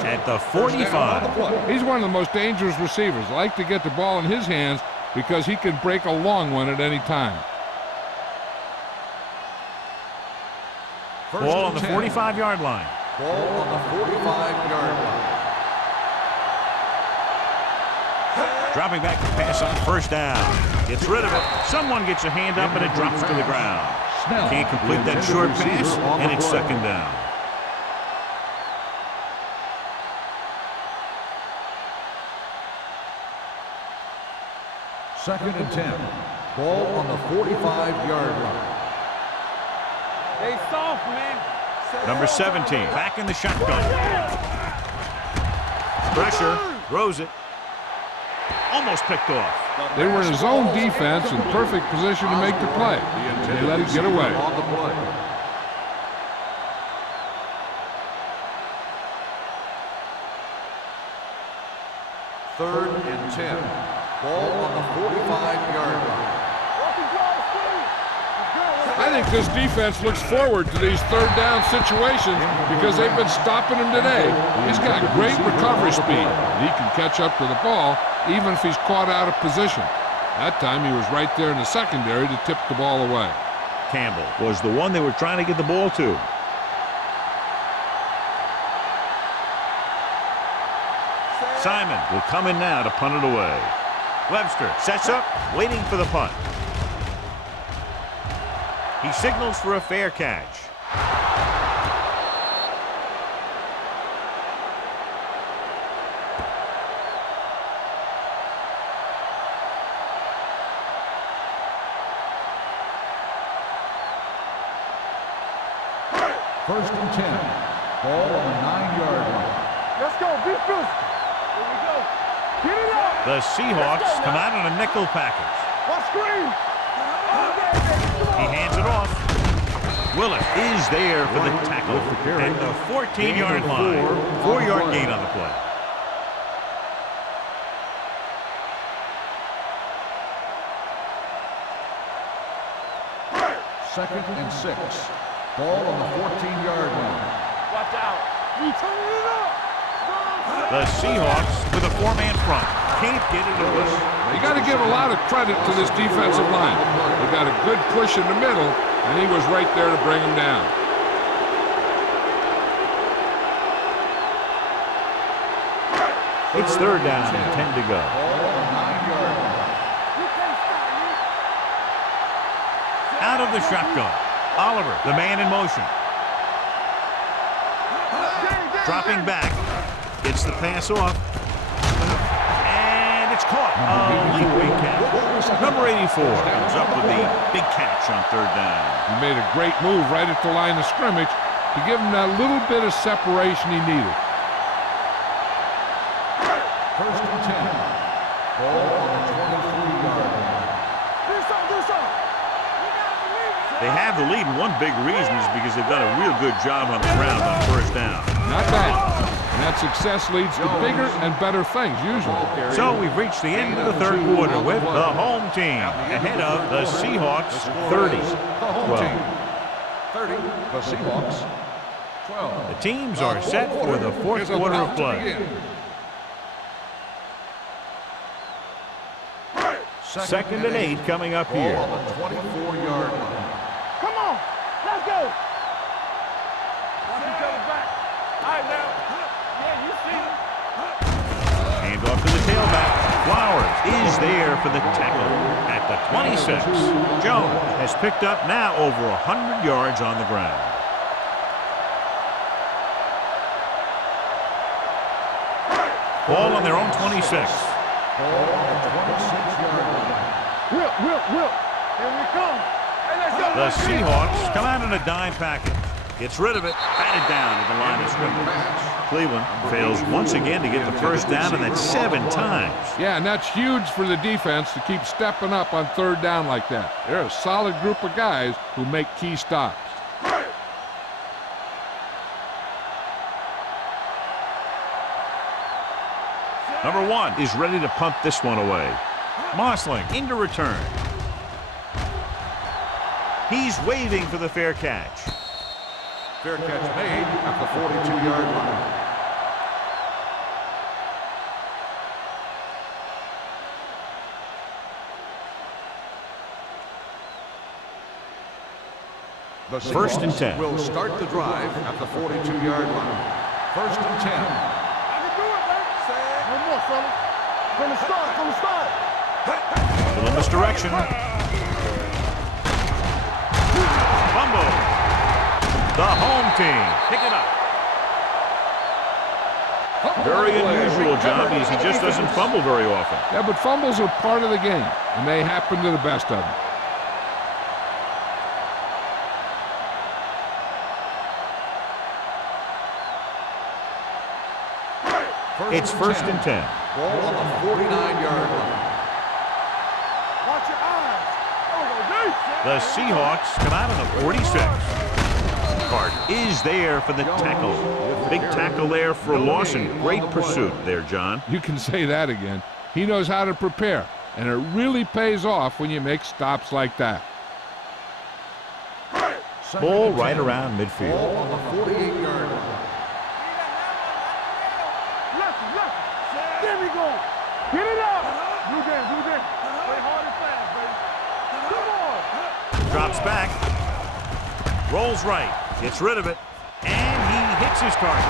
at the 45. He's one of the most dangerous receivers. Like to get the ball in his hands because he can break a long one at any time. Ball on the 45-yard line. Ball on the 45-yard line. Dropping back to pass on first down. Gets rid of it. Someone gets a hand up and it drops to the ground. Can't complete that short pass, and it's second down. Second and 10. Ball on the 45-yard line. They soft, man. Number 17, back in the shotgun. Pressure, throws it. Almost picked off. They were in his own defense in perfect position to make the play. They let it get away. On the play. Third and 10. Ball on the 45-yard line. I think this defense looks forward to these third down situations because they've been stopping him today. He's got great recovery speed. He can catch up to the ball even if he's caught out of position. That time he was right there in the secondary to tip the ball away. Campbell was the one they were trying to get the ball to. Simon will come in now to punt it away. Webster sets up, waiting for the punt. He signals for a fair catch. First and 10. Ball on the 9-yard line. Let's go. Be physical. Here we go. Get it up. The Seahawks come out in a nickel package. What screen? He hands it off. Willett is there for the tackle at the 14-yard line. 4-yard gain on the play. Second and 6. Ball on the 14-yard line. Watch out. You turning it up. The Seahawks with a 4-man front. Can't get it away. You got to give a lot of credit to this defensive line. They got a good push in the middle, and he was right there to bring him down. It's third down and 10 to go. Ball on the 9-yard line. You can't stop me. Out of the shotgun. Oliver, the man in motion. Dropping back. Gets the pass off. And it's caught. Leaping catch. Number 84 comes up with the big catch on third down. He made a great move right at the line of scrimmage to give him that little bit of separation he needed. First and 10. Ball on the 23-yard line. Do something. They have the lead, and one big reason is because they've done a real good job on the ground on first down. Not bad. And that success leads to bigger and better things, usually. So we've reached the end of the third quarter with the home team ahead of the Seahawks 30. The home team. 30. The Seahawks 12. The teams are set for the fourth quarter of play. Second and 8 coming up here. Ball on the 24-yard line. Come on, let's go. Watch each other back. All right, now. Yeah, you see him. Hand off to the tailback. Flowers is there for the tackle at the 26. Jones has picked up now over 100 yards on the ground. Ball on their own 26. Ball on the 26-yard line. Will. Here we come. Hey, let's go. The Seahawks come out in a dime package. Gets rid of it, batted down at the line of scrimmage. Cleveland fails once again to get the first down, and that's 7 times. Yeah, and that's huge for the defense to keep stepping up on third down like that. They're a solid group of guys who make key stops. Number 1 is ready to punt this one away. Mossling into return. He's waving for the fair catch. Fair catch made at the 42-yard line. The First and 10. will start the drive at the 42-yard line. First and 10. I can do it, baby. One more, fella. From the start. Little misdirection. Fumble. The home team pick it up. Very unusual job because he just doesn't fumble very often. Yeah, but fumbles are part of the game, and they happen to the best of them. It's first and 10. Ball on the 49-yard line. Watch your eyes. The Seahawks come out on the 46. Carter is there for the tackle. Big tackle there for Lawson. Great pursuit there, John. You can say that again. He knows how to prepare, and it really pays off when you make stops like that. Ball right around midfield. Ball on the 48-yard line. There we go. Get it up. Blue game. Play hard and fast, baby. Come on. Drops back. Rolls right. Gets rid of it. And he hits his target.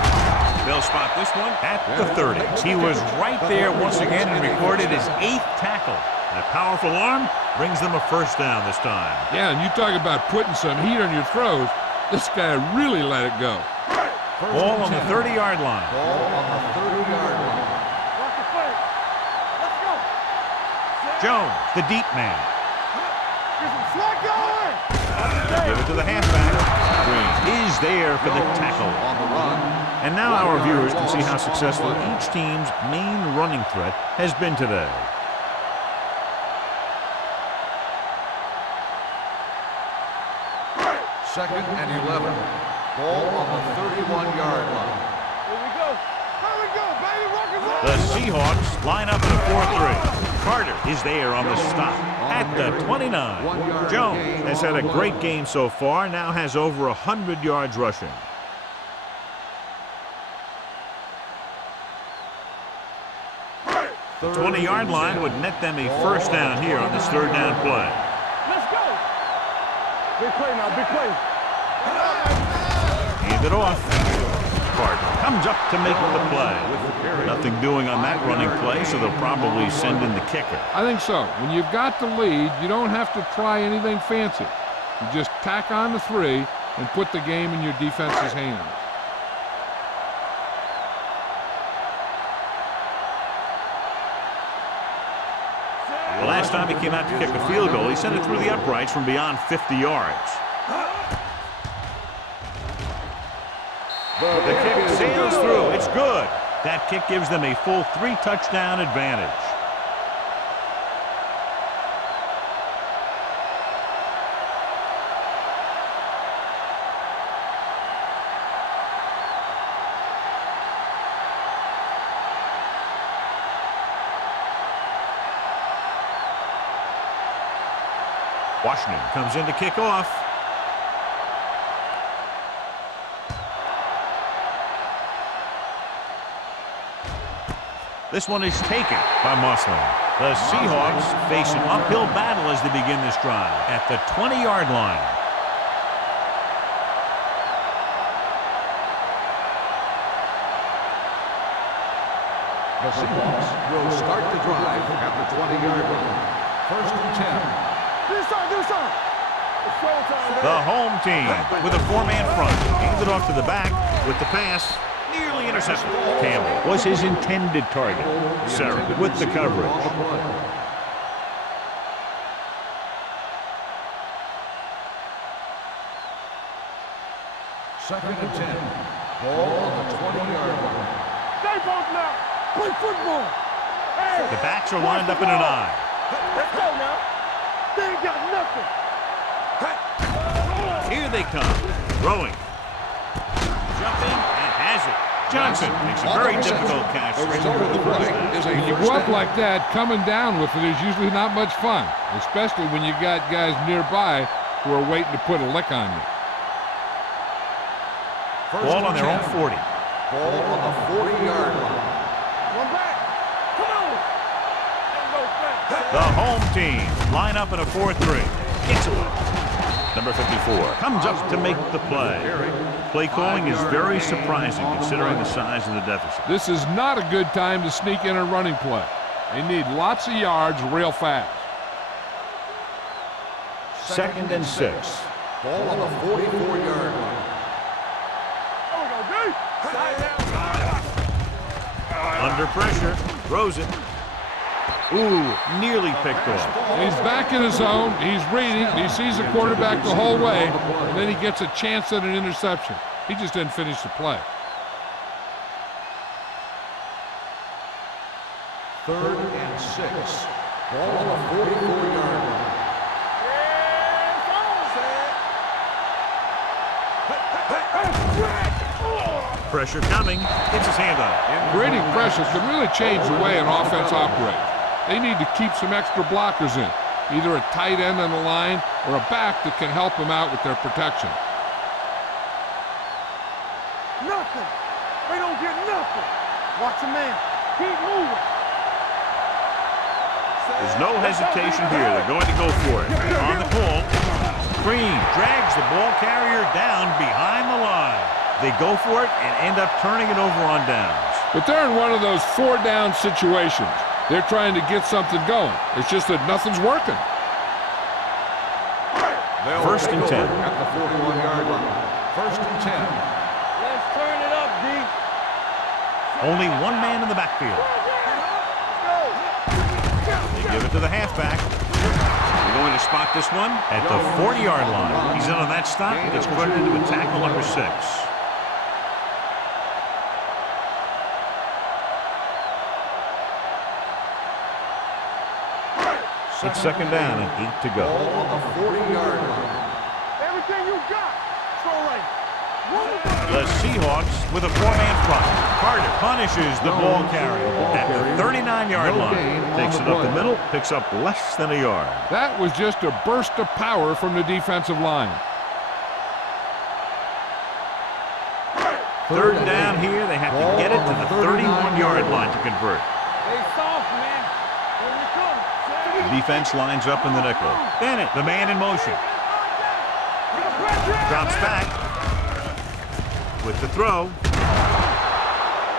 They'll spot this one at the 30. He was right there once again and recorded his 8th tackle. And a powerful arm brings them a first down this time. Yeah, and you talk about putting some heat on your throws. This guy really let it go. Ball on the 30-yard line. Ball on the 30-yard line. Watch the play. Let's go. Jones, the deep man. Get some slack going. Give it to the halfback. Green is there for the tackle. On the run. And now our viewers can see how successful each team's main running threat has been today. Second and 11. Ball on the 31-yard line. Here we go, baby. Rock and roll. The Seahawks line up in a 4-3. Carter is there on the stop at the 29. Jones has had a great game so far, now has over 100 yards rushing. The 20-yard line would net them a first down here on this third down play. Let's go. Big play now, big play. Hand it off. Carter comes up to make the play. Nothing doing on that running play, so they'll probably send in the kicker. I think so. When you've got the lead, you don't have to try anything fancy. You just tack on the 3 and put the game in your defense's hands. The last time he came out to kick a field goal, he sent it through the uprights from beyond 50 yards. The kick sails through. It's good. That kick gives them a full 3-touchdown advantage. Washington comes in to kick off. This one is taken by Muslim. The Seahawks face an uphill battle as they begin this drive at the 20-yard line. The Seahawks will start the drive at the 20-yard line. 1st and 10. Do something. It's showtime, man. The home team with a 4-man front. Hands it off to the back with the pass. Nearly intercepted. Campbell was his intended target. Sarah with the coverage. 2nd and 10. Ball on the 20-yard line. Stay both now. Play football. Hey. The backs are lined up in an eye. Let's go now. They ain't got nothing. Here they come. Throwing. Jumping and has it. Johnson makes a very difficult catch. The result of the play is a When you go up like that, coming down with it is usually not much fun, especially when you got guys nearby who are waiting to put a lick on you. Ball on their own 40. Ball on the 40-yard line. One back. Come on. Ain't no thing. The home team line up in a 4-3. Gets away. Number 54 comes up to make the play. Play calling is very surprising considering the size of the deficit. This is not a good time to sneak in a running play. They need lots of yards real fast. 2nd and 6. Ball on the 44-yard line. Under pressure. Throws it. Ooh, nearly picked off. He's back in his zone. He's reading. He sees the quarterback the whole way, and then he gets a chance at an interception. He just didn't finish the play. 3rd and 6. Ball on the 44-yard line. Pressure coming. Gets his hand on it. Creating pressure can really change the way an offense operates. They need to keep some extra blockers in, either a tight end on the line or a back that can help them out with their protection. Nothing. They don't get nothing. Watch a man. Keep moving. There's no hesitation here. They're going to go for it. On the call. Green drags the ball carrier down behind the line. They go for it and end up turning it over on downs. But they're in one of those 4-down situations. They're trying to get something going. It's just that nothing's working. 1st and 10. At the 41-yard line. 1st and 10. Let's turn it up, D. Only one man in the backfield. They give it to the halfback. They're going to spot this one at the 40-yard line. He's in on that stop. It's credited to a tackle number 6. It's 2nd down and 8 to go. Ball on the 40-yard line. Everything you got. Throw right. The Seahawks with a 4-man front. Carter punishes the ball carrier at the 39-yard line. Takes it up the middle, picks up less than a yard. That was just a burst of power from the defensive line. 3rd down here. They have to get it to the 31-yard line to convert. They soft, man. Here we come. The defense lines up in the nickel. Bennett, the man in motion. Drops back with the throw.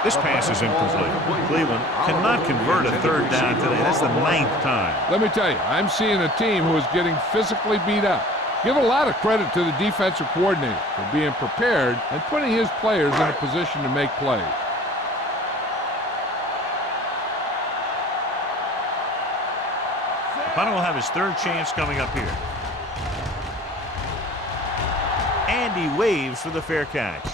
This pass is incomplete. Cleveland cannot convert a 3rd down today. That's the 9th time. Let me tell you, I'm seeing a team who is getting physically beat up. Give a lot of credit to the defensive coordinator for being prepared and putting his players in a position to make plays. Punter will have his third chance coming up here. And he waves for the fair catch.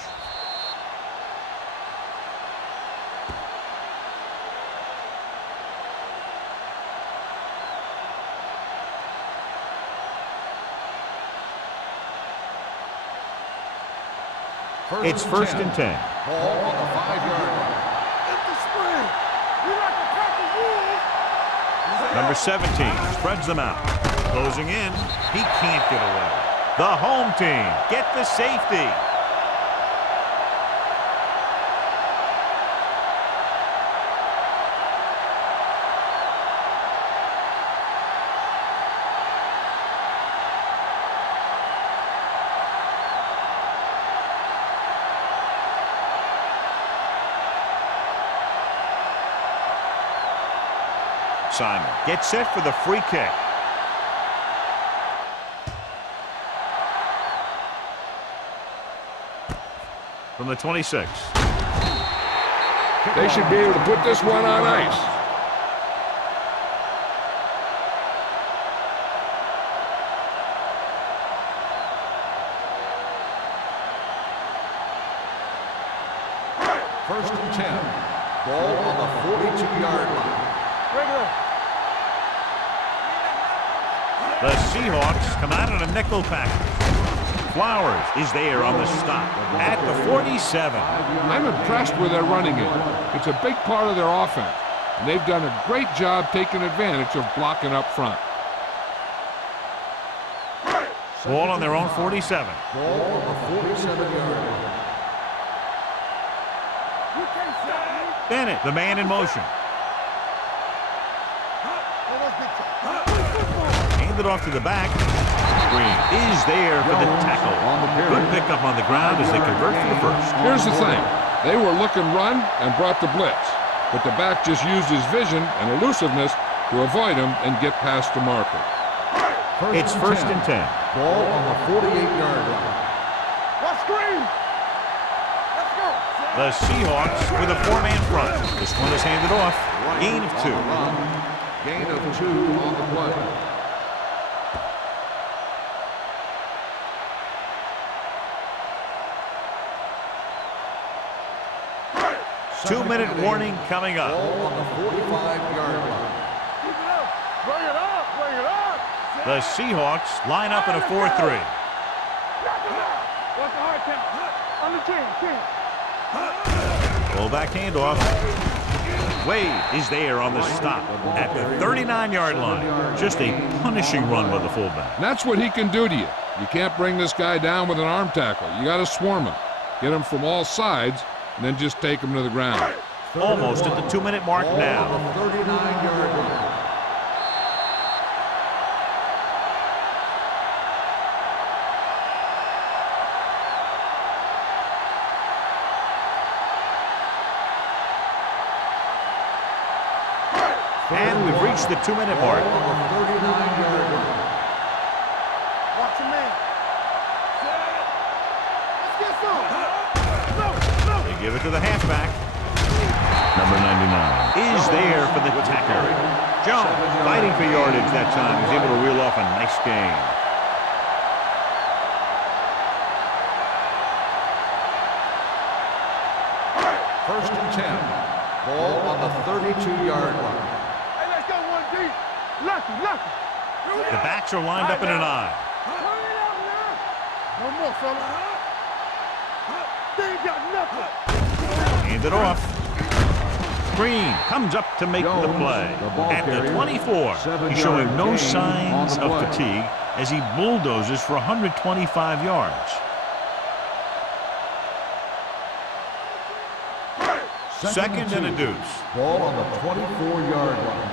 It's first and 10. Ball on the 5-yard line. It's the spread. You like to crack the rules. Number 17 spreads them out. Closing in. He can't get away. The home team get the safety. Simon gets set for the free kick. From the 26. They should be able to put this one on ice. First and 10. Ball on the 42-yard line. The Seahawks come out in a nickel package. Flowers is there on the stop at the 47. I'm impressed with their running game. It's a big part of their offense, and they've done a great job taking advantage of blocking up front. Ball on their own 47. Ball on the 47-yard line. You can't stop me. Bennett, the man in motion. Handed off to the back. Green is there for the tackle. Good pickup on the ground as they convert for the first. Here's the thing. They were looking run and brought the blitz, but the back just used his vision and elusiveness to avoid him and get past the marker. It's first and 10. Ball on the 48-yard line. Let's screen. Let's go. The Seahawks with a four-man front. This one is handed off. Gain of 2. Gain of 2 on the play. Two-minute warning coming up. Ball on the 45-yard line. Keep it up. Bring it up. Bring it up. The Seahawks line up in a 4-3. Knock him out. What's the hard count? On the 10. Fullback handoff. Wade is there on the stop at the 39-yard line. Just a punishing run by the fullback. And that's what he can do to you. You can't bring this guy down with an arm tackle. You got to swarm him. Get him from all sides, and then just take him to the ground. Almost at the 2-minute mark now. Ball on the 39-yard line. And we've reached the 2-minute mark. Ball on the 39-yard line. Watch your man. Let's get some. They give it to the halfback. Number 99 is there for the tackle. Jones fighting for yardage that time. He's able to reel off a nice gain. First and 10. Ball on the 32-yard line. Hey, let's go one deep. Lucky. The backs are lined up in an eye. Turn it out now. No more, fella. They ain't got nothing. Hand it off. Green comes up to make the play. At the 24, he's showing no signs of fatigue as he bulldozes for 125 yards. Second and a deuce. Ball on the 24-yard line.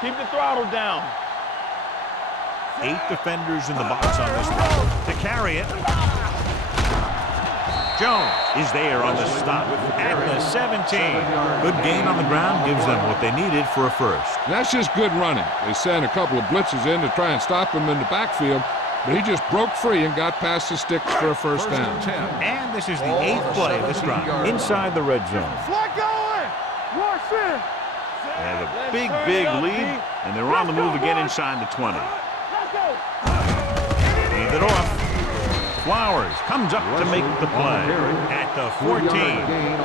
Keep the throttle down. 8 defenders in the box on this one. To carry it. Jones is there on the stop at the 17. Good gain on the ground gives them what they needed for a first. And that's just good running. They sent a couple of blitzes in to try and stop him in the backfield, but he just broke free and got past the sticks for a first down. And this is the 8th play of this drive. Inside the red zone. Flag going! Watch it! They have a big, big lead, and they're on the move again inside the 20. Let's go! Hand it off. Flowers comes up to make the play at the 14.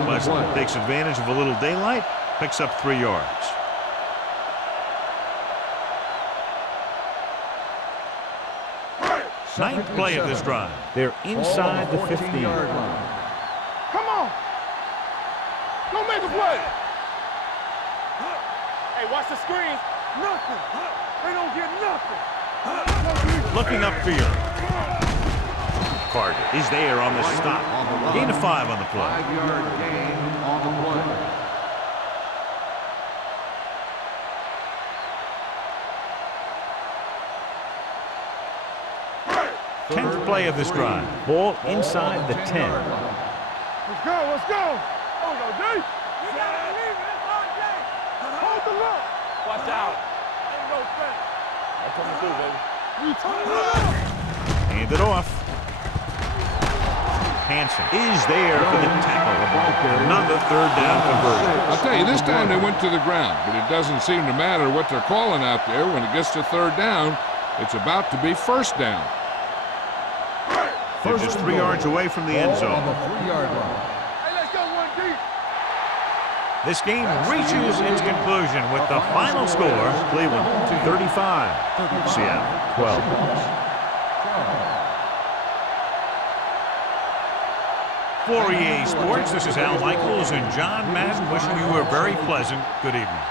Pleasant takes advantage of a little daylight, picks up 3 yards. Ninth play of this drive. They're inside the 15. Come on! Go make a play! Hey, watch the screens. Nothing. They don't get nothing. Looking upfield. Carter is there on the stop. Gain of 5 on the play. 5-yard gain on the play. Tenth play of this drive. Ball inside the 10. Let's go, let's go. Oh, no, D. You gotta believe it. It's on Jay. Hold the look. Watch out. Ain't no thing. I'm coming through, baby. Hand it off. Hansen is there for the tackle. Another 3rd down conversion. I'll tell you, this time they went to the ground, but it doesn't seem to matter what they're calling out there. When it gets to 3rd down, it's about to be 1st down. They're just 3 yards away from the end zone. On the 3-yard line. Hey, let's go one deep. This game reaches its conclusion with the final score, Cleveland 35, Seattle 12. For EA Sports, this is Al Michaels and John Madden wishing you a very pleasant good evening.